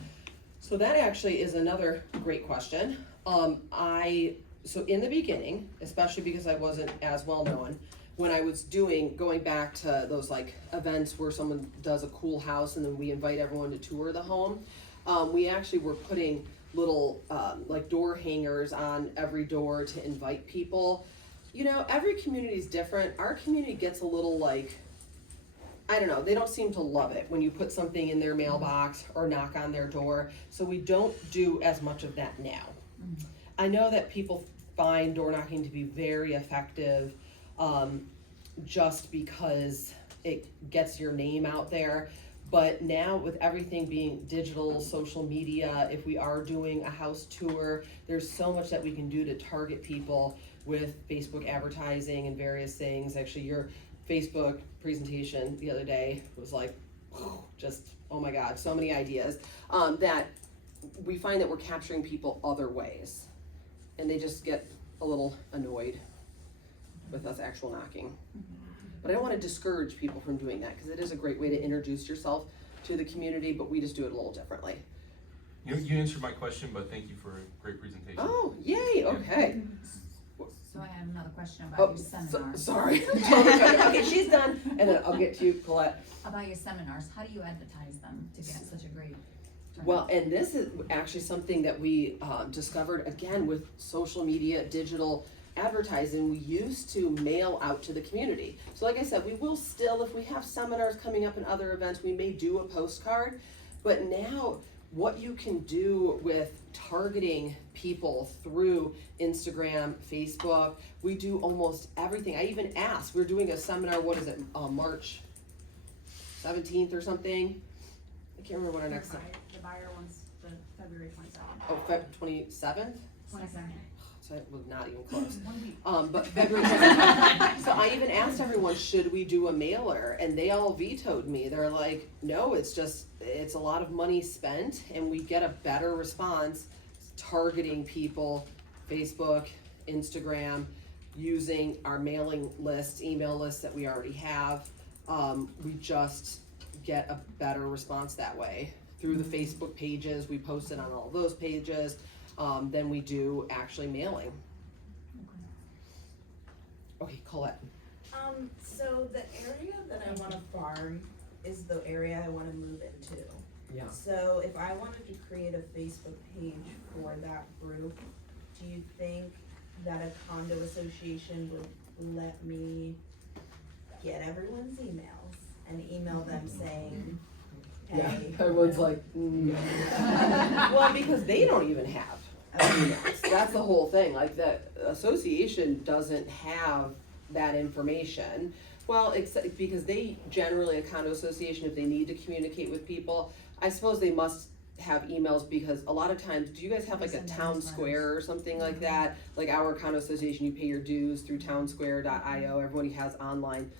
So that actually is another great question. So in the beginning, especially because I wasn't as well known, when I was going back to those like events where someone does a cool house and then we invite everyone to tour the home, we actually were putting little like door hangers on every door to invite people. You know, every community is different. Our community gets a little like, I don't know, they don't seem to love it when you put something in their mailbox or knock on their door. So we don't do as much of that now. I know that people find door knocking to be very effective just because it gets your name out there. But now with everything being digital, social media, if we are doing a house tour, there's so much that we can do to target people with Facebook advertising and various things. Actually, your Facebook presentation the other day was like, just, oh my God, so many ideas that we find that we're capturing people other ways, and they just get a little annoyed with us actual knocking. But I don't want to discourage people from doing that, because it is a great way to introduce yourself to the community, but we just do it a little differently. You answered my question, but thank you for a great presentation. Oh, yay, okay. So I have another question about Oh, your seminars. sorry. Okay, she's done, and then I'll get to you, Colette. About your seminars, how do you advertise them to get such a great turnout? Well, and this is actually something that we discovered again with social media, digital advertising. We used to mail out to the community. So like I said, we will still, if we have seminars coming up and other events, we may do a postcard. But now what you can do with targeting people through Instagram, Facebook, we do almost everything. I even asked, we're doing a seminar, what is it, March 17th or something? I can't remember what our next. The buyer wants the February 27th. Oh, Feb 27th? 22nd. So it was not even close. But February 27th. So I even asked everyone, should we do a mailer? And they all vetoed me. They're like, no, it's a lot of money spent, and we get a better response targeting people, Facebook, Instagram, using our mailing lists, email lists that we already have. We just get a better response that way. Through the Facebook pages, we post it on all of those pages. Than we do actually mailing. Okay, Colette. So the area that I wanna farm is the area I wanna move into. Yeah. So if I wanted to create a Facebook page for that group, do you think that a condo association would let me get everyone's emails and email them saying, Yeah, hey? everyone's like, well, because they don't even have emails. That's the whole thing. Like, the association doesn't have that information. Well, except because they generally, a condo association, if they need to communicate with people, I suppose they must have emails, because a lot of times, do you guys have like a town square or something like that? Like our condo association, you pay your dues through townsquare.io. Everybody has online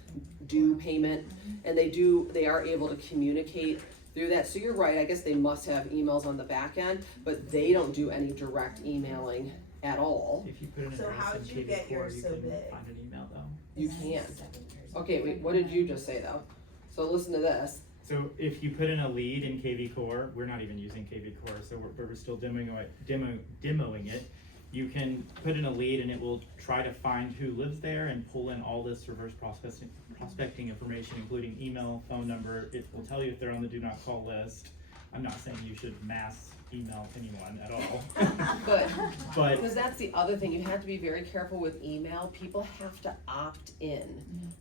due payment, and they are able to communicate through that. So you're right, I guess they must have emails on the back end, but they don't do any direct emailing at all. If you put an So address how'd in you get KV4, yours you so can big? find an email though. You can. Okay, wait, what did you just say though? So listen to this. So if you put in a lead in KV Core, we're not even using KV Core, so we're still demoing it. You can put in a lead and it will try to find who lives there and pull in all this reverse prospecting information, including email, phone number. It will tell you if they're on the do not call list. I'm not saying you should mass email anyone at all. But Because that's the other thing, you have to be very careful with email. People have to opt in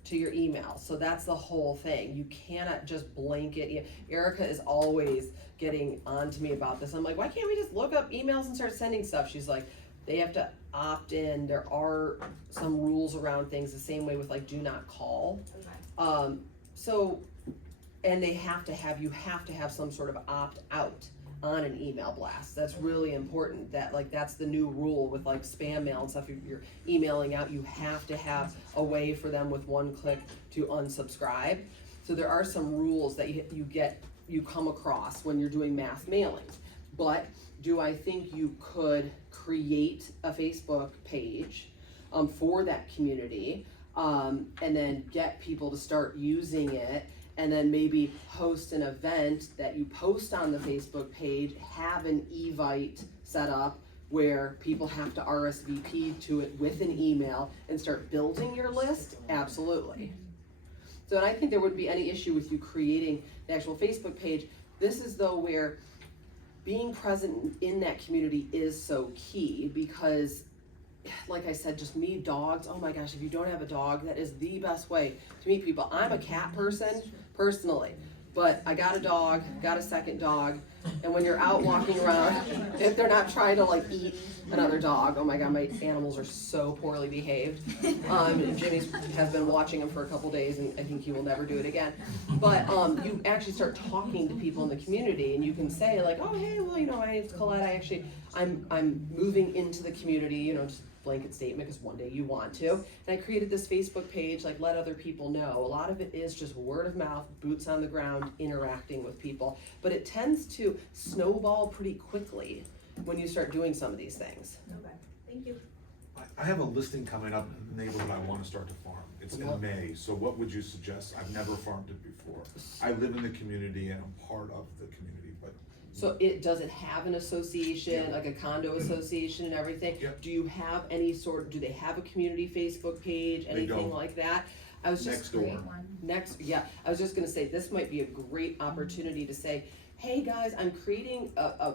to your email. So that's the whole thing. You cannot just blanket. Erica is always getting on to me about this. I'm like, why can't we just look up emails and start sending stuff? She's like, they have to opt in. There are some rules around things, the same way with like do not call. Okay. And you have to have some sort of opt out on an email blast. That's really important. That's the new rule with like spam mail and stuff. You're emailing out, you have to have a way for them with one click to unsubscribe. So there are some rules that you come across when you're doing mass mailings. But do I think you could create a Facebook page for that community, and then get people to start using it, and then maybe host an event that you post on the Facebook page, have an Evite set up where people have to RSVP to it with an email and start building your list? Absolutely. So and I think there wouldn't be any issue with you creating the actual Facebook page. This is though where being present in that community is so key, because like I said, just meet dogs. Oh my gosh, if you don't have a dog, that is the best way to meet people. I'm a cat person personally, but I got a dog, got a second dog, and when you're out walking around, if they're not trying to like eat another dog, oh my god, my animals are so poorly behaved. Jimmy has been watching them for a couple days, and I think he will never do it again. But you actually start talking to people in the community, and you can say like, oh hey, well, you know, my name's Colette. I'm moving into the community, you know, just blanket statement because one day you want to. And I created this Facebook page, like let other people know. A lot of it is just word of mouth, boots on the ground, interacting with people. But it tends to snowball pretty quickly when you start doing some of these things. Okay, thank you. I have a listing coming up in the neighborhood I wanna start to farm. It's in May, so what would you suggest? I've never farmed it before. I live in the community and I'm part of the community, but. So does it have an association, like a condo association and everything? Yep. Do you have any sort, do they have a community Facebook page, anything don't. like that? I was just Next door. I was just gonna say, this might be a great opportunity to say, hey guys, I'm creating a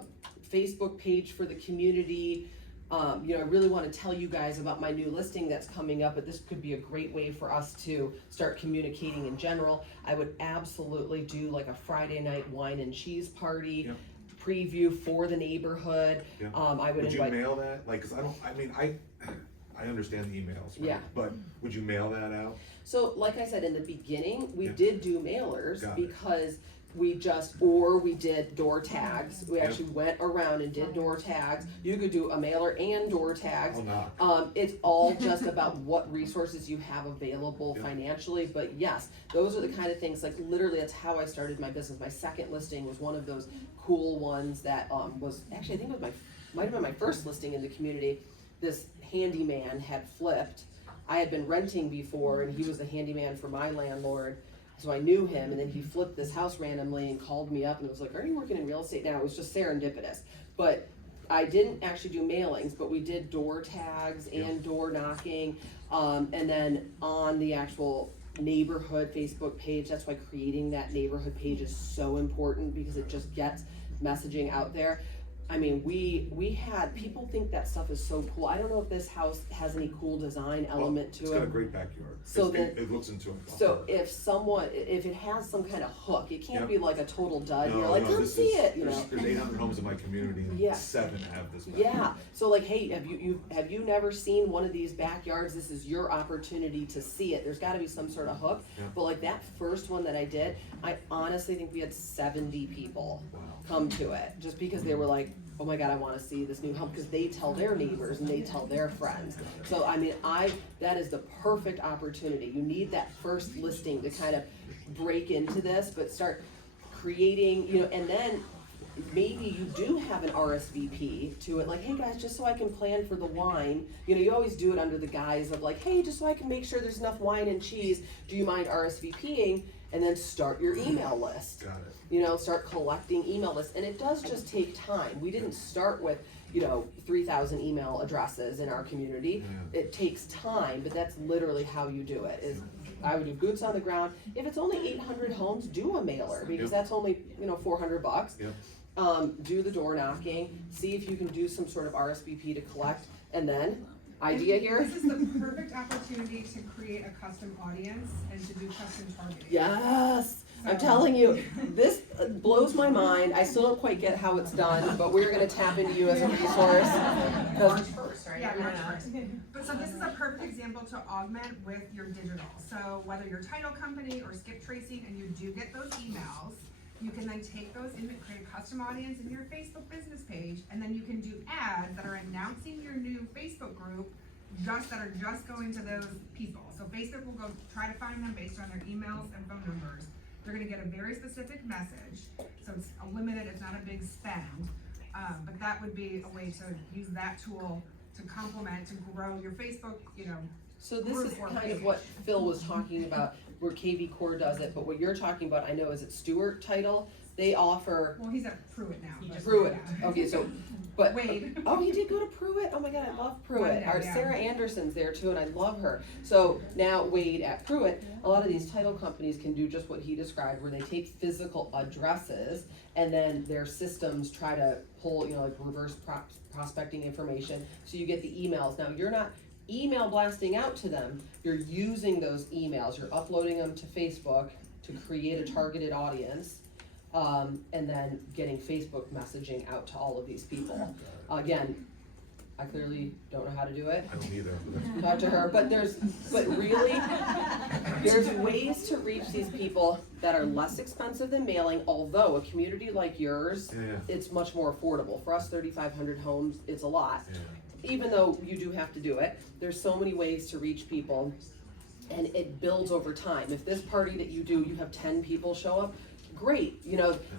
Facebook page for the community. You know, I really wanna tell you guys about my new listing that's coming up, but this could be a great way for us to start communicating in general. I would absolutely do like a Friday night wine and cheese party. Yep. Preview for the neighborhood. Yeah. I would Would invite. you mail that? Like, cause I understand the emails, right? Yeah. But would you mail that out? So, like I said in the beginning, we Yeah. did do mailers Got it. because we did door tags. We Yep. actually went around and did door tags. You could do a mailer and door tags. I'll knock. It's all just about what resources you have available Yep. financially. But yes, those are the kind of things, like literally that's how I started my business. My second listing was one of those cool ones that was actually, I think it was might have been my first listing in the community. This handyman had flipped. I had been renting before and he was the handyman for my landlord. So I knew him, and then he flipped this house randomly and called me up and was like, are you working in real estate now? It was just serendipitous. But I didn't actually do mailings, but we did door tags and door knocking. And then on the actual neighborhood Facebook page, that's why creating that neighborhood page is so important, because it just gets messaging out there. I mean, we had, people think that stuff is so cool. I don't know if this house has any cool design element to it. It's got a great backyard. So It looks into it. So if it has some kind of hook, it can't Yep. be like a total dud. No, You're like, no, come this see is- it, you know. There's 800 homes in my community and Yeah. 7 have this backyard. Yeah. So like, hey, have you never seen one of these backyards? This is your opportunity to see it. There's got to be some sort of hook. Yeah. But like that first one that I did, I honestly think we had 70 people Wow. come to it, just because they were like, oh my god, I want to see this new home, because they tell their neighbors and they tell their friends. So I mean, that is the perfect opportunity. You need that first listing to kind of break into this, but start creating, you know, and then maybe you do have an RSVP to it, like, hey guys, just so I can plan for the wine. You know, you always do it under the guise of like, hey, just so I can make sure there's enough wine and cheese, do you mind RSVPing? And then start your email list. Got it. You know, start collecting email lists, and it does just take time. We didn't start with, 3,000 email addresses in our community. Yeah. It takes time, but that's literally how you do it. Is I would do boots on the ground. If it's only 800 homes, do a mailer, because Yep. that's only $400. Yep. Do the door knocking. See if you can do some sort of RSVP to collect, and then idea here. This is the perfect opportunity to create a custom audience and to do custom targeting. Yes. I'm telling you, this blows my mind. I still don't quite get how it's done, but we're gonna tap into you as a resource. March 1st, right? Yeah, March 1st. But so this is a perfect example to augment with your digital. So whether you're title company or skip tracing and you do get those emails, you can then take those and create a custom audience in your Facebook business page, and then you can do ads that are announcing your new Facebook group that are just going to those people. So Facebook will go try to find them based on their emails and phone numbers. They're gonna get a very specific message, so it's a limited, it's not a big spend. But that would be a way to use that tool to complement, to grow your Facebook, So this group is or kind of page. what Phil was talking about, where KV Core does it, but what you're talking about, I know, is it Stewart Title? They offer Well, he's at Pruitt now. but Pruitt, yeah. okay, so, but, Wade. oh, he did go to Pruitt, oh my god, I love Pruitt. One day, Our yeah. Sarah Anderson's there too, and I love her. So now Wade at Pruitt, a lot of these title companies can do just what he described, where they take physical addresses and then their systems try to pull, like reverse prospecting information, so you get the emails. Now, you're not email blasting out to them, you're using those emails, you're uploading them to Facebook to create a targeted audience, and then getting Facebook messaging out to all of these people. Again, I clearly don't know how to do it. I don't either. Talk to her, but really, there's ways to reach these people that are less expensive than mailing, although a community like yours, Yeah. it's much more affordable. For us, 3,500 homes, it's a lot. Yeah. Even though you do have to do it, there's so many ways to reach people, and it builds over time. If this party that you do, you have 10 people show up, great.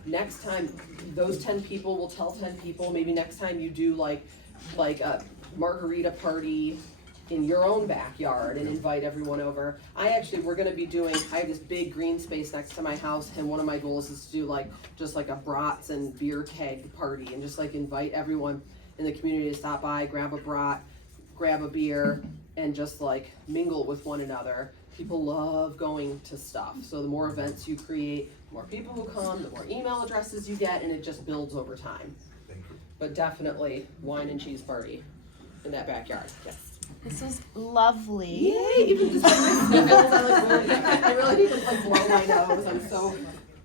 Next time, those 10 people will tell 10 people. Maybe next time you do like a margarita party in your own backyard and invite everyone over. We're gonna be doing, I have this big green space next to my house, and one of my goals is to do just a brats and beer keg party, and just invite everyone in the community to stop by, grab a brat, grab a beer, and just mingle with one another. People love going to stuff, so the more events you create, the more people who come, the more email addresses you get, and it just builds over time. Thank you. But definitely wine and cheese party in that backyard. Yes. This was lovely. Yay! Even just sniffles, I really need to blow my nose. I'm so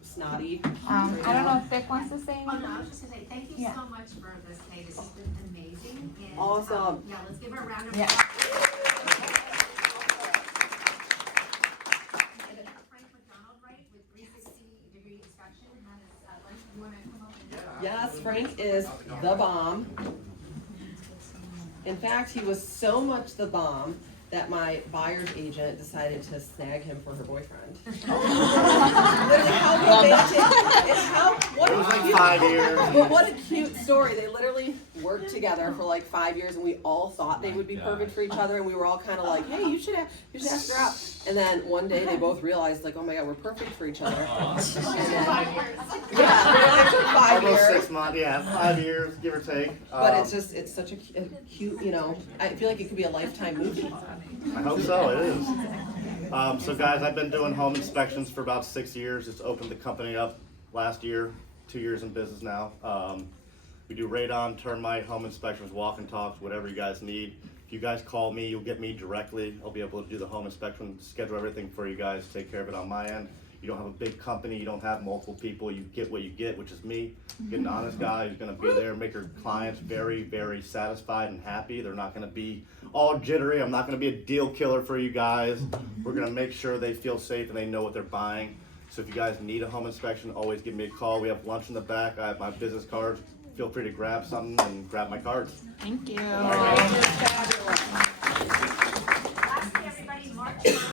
snotty. I don't know if Vic wants to say Oh, anything. no, I was just gonna say, thank you Yeah. so much for this, Kay, this has been amazing, and, Awesome. yeah, let's give her a round of Yeah. applause. Frank McDonald, right, with 360-degree inspection, has, lunch, you wanna come up and? Yes, Frank is the bomb. In fact, he was so much the bomb that my buyer's agent decided to snag him for her boyfriend. Literally, how romantic! What It was a like cute, 5 years. but what a cute story. They literally worked together for 5 years, and we all thought they would be perfect for each other, and we were all kind of like, hey, you should ask her out. And then one day they both realized, oh my god, we're perfect for each other. And then, yeah, it took 5 Almost years. 6 months, yeah, 5 years, give or take. But it's such a cute, I feel like it could be a lifetime movie. I hope so, it is. So guys, I've been doing home inspections for about 6 years. Just opened the company up last year, 2 years in business now. We do radon, termite, home inspections, walk and talks, whatever you guys need. If you guys call me, you'll get me directly. I'll be able to do the home inspection, schedule everything for you guys, take care of it on my end. You don't have a big company, you don't have multiple people, you get what you get, which is me. Get an honest guy who's gonna be there, make your clients very, very satisfied and happy. They're not gonna be all jittery. I'm not gonna be a deal killer for you guys. We're gonna make sure they feel safe and they know what they're buying. So if you guys need a home inspection, always give me a call. We have lunch in the back. I have my business cards. Feel free to grab something and grab my cards. Thank you. All right.